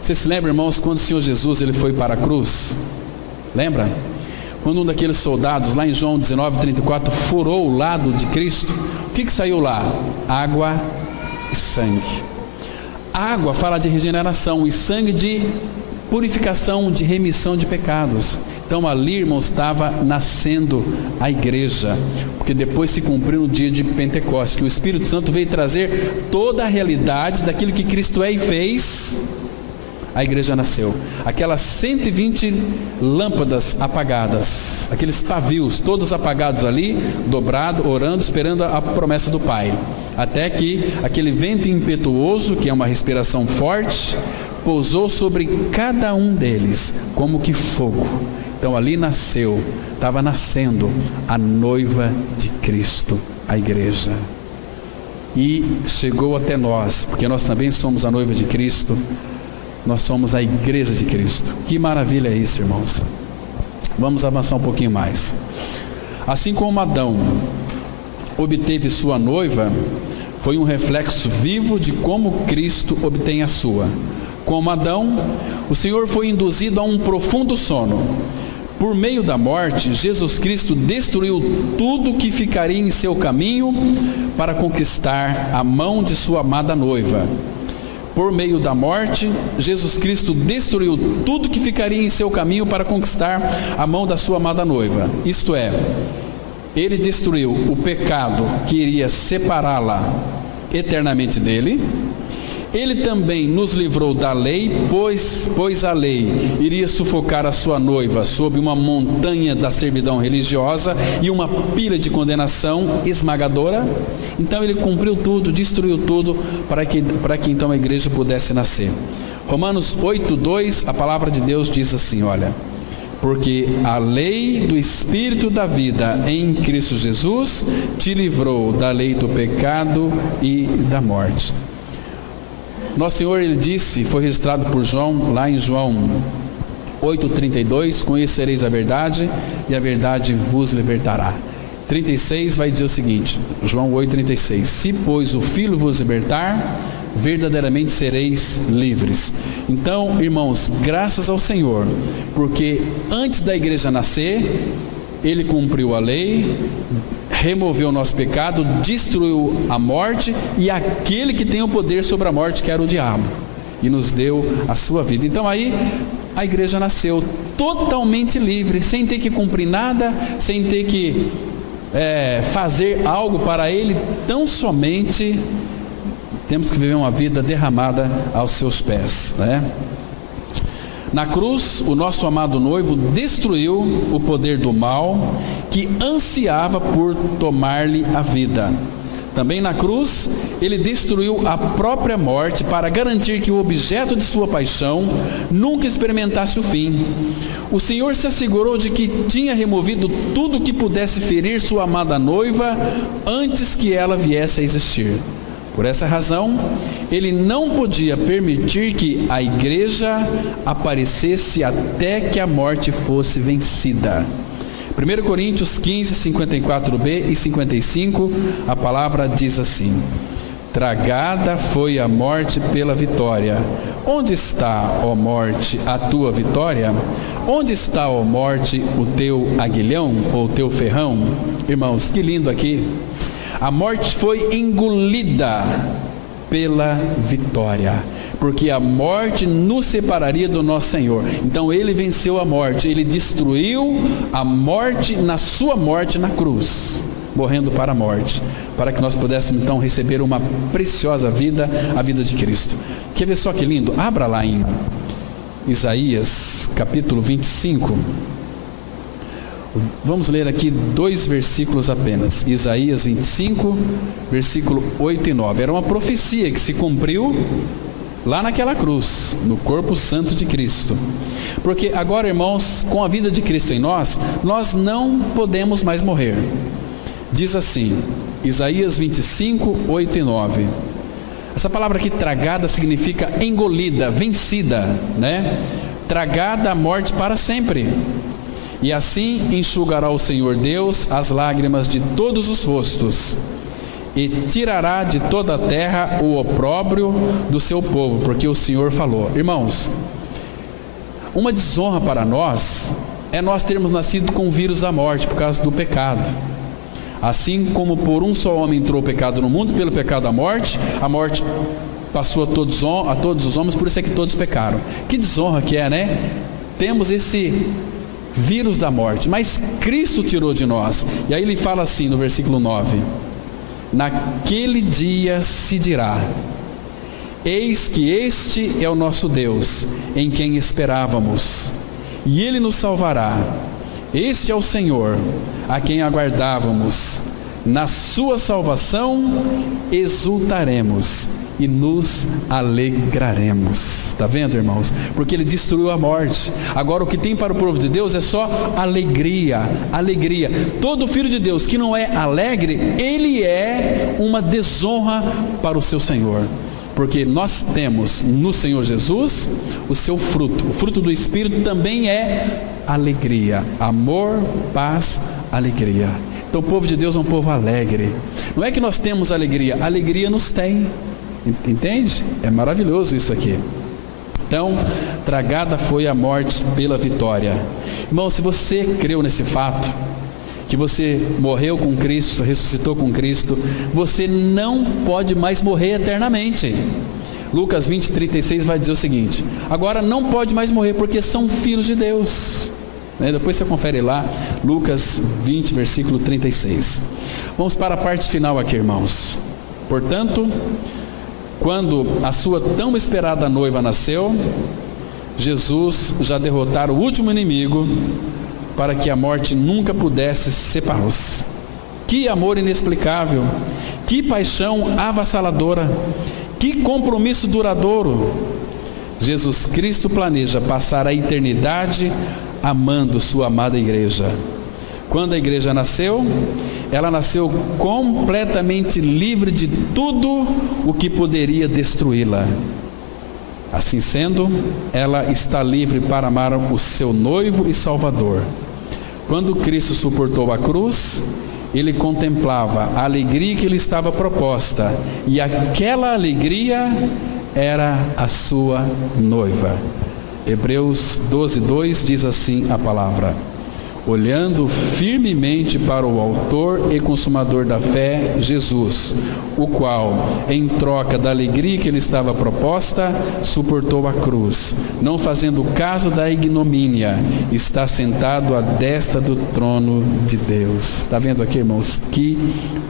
Você se lembra, irmãos, quando o Senhor Jesus ele foi para a cruz? Lembra? Quando um daqueles soldados, lá em João 19:34, furou o lado de Cristo, o que saiu lá? Água e sangue. Água fala de regeneração e sangue de purificação, de remissão de pecados. Então ali, irmãos, estava nascendo a igreja, porque depois se cumpriu no dia de Pentecostes, que o Espírito Santo veio trazer toda a realidade daquilo que Cristo é e fez. A igreja nasceu. Aquelas 120 lâmpadas apagadas, aqueles pavios todos apagados ali, dobrado, orando, esperando a promessa do Pai, até que aquele vento impetuoso, que é uma respiração forte, pousou sobre cada um deles como que fogo. Então ali nasceu, estava nascendo a noiva de Cristo, a igreja. E chegou até nós, porque nós também somos a noiva de Cristo. Nós somos a igreja de Cristo. Que maravilha é isso, irmãos. Vamos avançar um pouquinho mais. Assim como Adão obteve sua noiva, foi um reflexo vivo de como Cristo obtém a sua. Como Adão, o Senhor foi induzido a um profundo sono. Por meio da morte, Jesus Cristo destruiu tudo que ficaria em seu caminho para conquistar a mão de sua amada noiva. Por meio da morte, Jesus Cristo destruiu tudo que ficaria em seu caminho para conquistar a mão da sua amada noiva. Isto é, ele destruiu o pecado que iria separá-la eternamente dele. Ele também nos livrou da lei, pois a lei iria sufocar a sua noiva sob uma montanha da servidão religiosa e uma pilha de condenação esmagadora. Então ele cumpriu tudo, destruiu tudo, para que então a igreja pudesse nascer. Romanos 8:2, a palavra de Deus diz assim, olha: porque a lei do Espírito da vida em Cristo Jesus te livrou da lei do pecado e da morte. Nosso Senhor, Ele disse, foi registrado por João, lá em João 8,32, conhecereis a verdade e a verdade vos libertará. 36 vai dizer o seguinte, João 8,36, se pois o Filho vos libertar, verdadeiramente sereis livres. Então, irmãos, graças ao Senhor, porque antes da igreja nascer, Ele cumpriu a lei, removeu o nosso pecado, destruiu a morte e aquele que tem o poder sobre a morte, que era o diabo, e nos deu a sua vida. Então aí a igreja nasceu totalmente livre, sem ter que cumprir nada, sem ter que fazer algo para Ele, tão somente temos que viver uma vida derramada aos seus pés, né? Na cruz, o nosso amado noivo destruiu o poder do mal que ansiava por tomar-lhe a vida. Também na cruz, Ele destruiu a própria morte para garantir que o objeto de sua paixão nunca experimentasse o fim. O Senhor se assegurou de que tinha removido tudo que pudesse ferir sua amada noiva antes que ela viesse a existir. Por essa razão, Ele não podia permitir que a igreja aparecesse até que a morte fosse vencida. 1 Coríntios 15, 54b e 55, a palavra diz assim: tragada foi a morte pela vitória. Onde está, ó morte, a tua vitória? Onde está, ó morte, o teu aguilhão ou o teu ferrão? Irmãos, que lindo aqui. A morte foi engolida pela vitória, porque a morte nos separaria do nosso Senhor. Então Ele venceu a morte, Ele destruiu a morte na sua morte na cruz, morrendo para a morte, para que nós pudéssemos então receber uma preciosa vida, a vida de Cristo. Quer ver só que lindo? Abra lá em Isaías capítulo 25. Vamos ler aqui 2 versículos apenas. Isaías 25, versículo 8 e 9. Era uma profecia que se cumpriu lá naquela cruz, no corpo santo de Cristo. Porque agora, irmãos, com a vida de Cristo em nós, nós não podemos mais morrer. Diz assim, Isaías 25, 8 e 9. Essa palavra aqui, tragada, significa engolida, vencida, né? Tragada a morte para sempre. E assim enxugará o Senhor Deus as lágrimas de todos os rostos, e tirará de toda a terra o opróbrio do seu povo, porque o Senhor falou. Irmãos, uma desonra para nós é nós termos nascido com o vírus da morte por causa do pecado. Assim como por um só homem entrou o pecado no mundo, pelo pecado a morte passou a todos os homens, por isso é que todos pecaram. Que desonra que é, né? Temos esse vírus da morte, mas Cristo tirou de nós. E aí ele fala assim no versículo 9: naquele dia se dirá: eis que este é o nosso Deus, em quem esperávamos, e Ele nos salvará. Este é o Senhor, a quem aguardávamos. Na sua salvação exultaremos e nos alegraremos. Está vendo, irmãos? Porque Ele destruiu a morte. Agora o que tem para o povo de Deus é só alegria, alegria. Todo filho de Deus que não é alegre, ele é uma desonra para o seu Senhor. Porque nós temos no Senhor Jesus o seu fruto. O fruto do Espírito também é alegria, amor, paz, alegria. Então o povo de Deus é um povo alegre. Não é que nós temos alegria, a alegria nos tem. Entende? É maravilhoso isso aqui. Então, tragada foi a morte pela vitória. Irmão, se você creu nesse fato, que você morreu com Cristo, ressuscitou com Cristo, você não pode mais morrer eternamente. Lucas 20, 36 vai dizer o seguinte: agora não pode mais morrer porque são filhos de Deus. Depois você confere lá, Lucas 20, versículo 36. Vamos para a parte final aqui, irmãos. Portanto, quando a sua tão esperada noiva nasceu, Jesus já derrotara o último inimigo, para que a morte nunca pudesse separá-los. Que amor inexplicável, que paixão avassaladora, que compromisso duradouro. Jesus Cristo planeja passar a eternidade amando sua amada igreja. Quando a igreja nasceu, ela nasceu completamente livre de tudo o que poderia destruí-la. Assim sendo, ela está livre para amar o seu noivo e Salvador. Quando Cristo suportou a cruz, ele contemplava a alegria que lhe estava proposta, e aquela alegria era a sua noiva. Hebreus 12:2 diz assim a palavra: olhando firmemente para o autor e consumador da fé, Jesus, o qual, em troca da alegria que lhe estava proposta, suportou a cruz, não fazendo caso da ignomínia, está sentado à destra do trono de Deus. Está vendo aqui, irmãos? Que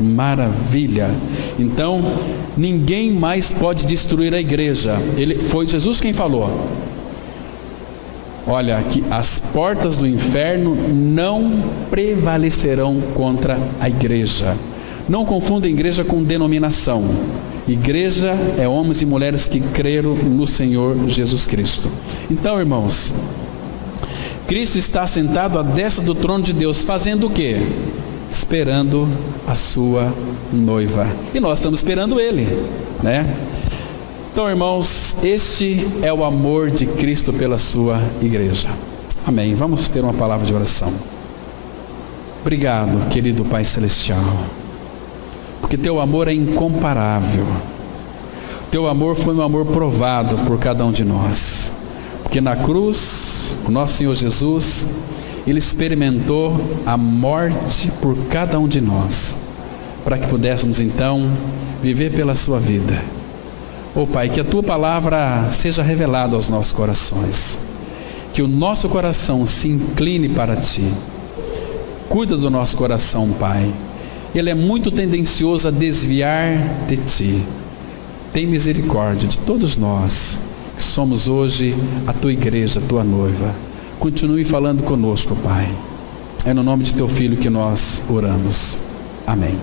maravilha! Então, ninguém mais pode destruir a igreja. Foi Jesus quem falou. Olha, que as portas do inferno não prevalecerão contra a igreja. Não confunda igreja com denominação. Igreja é homens e mulheres que creram no Senhor Jesus Cristo. Então, irmãos, Cristo está sentado à destra do trono de Deus, fazendo o quê? Esperando a sua noiva. E nós estamos esperando Ele, né? Então, irmãos, este é o amor de Cristo pela sua igreja. Amém. Vamos ter uma palavra de oração. Obrigado, querido Pai Celestial, porque teu amor é incomparável. Teu amor foi um amor provado por cada um de nós. Porque na cruz, o nosso Senhor Jesus, Ele experimentou a morte por cada um de nós, para que pudéssemos então viver pela sua vida. Oh Pai, que a Tua palavra seja revelada aos nossos corações, que o nosso coração se incline para Ti. Cuida do nosso coração, Pai. Ele é muito tendencioso a desviar de Ti. Tem misericórdia de todos nós, que somos hoje a Tua igreja, a Tua noiva. Continue falando conosco, Pai. É no nome de Teu Filho que nós oramos. Amém.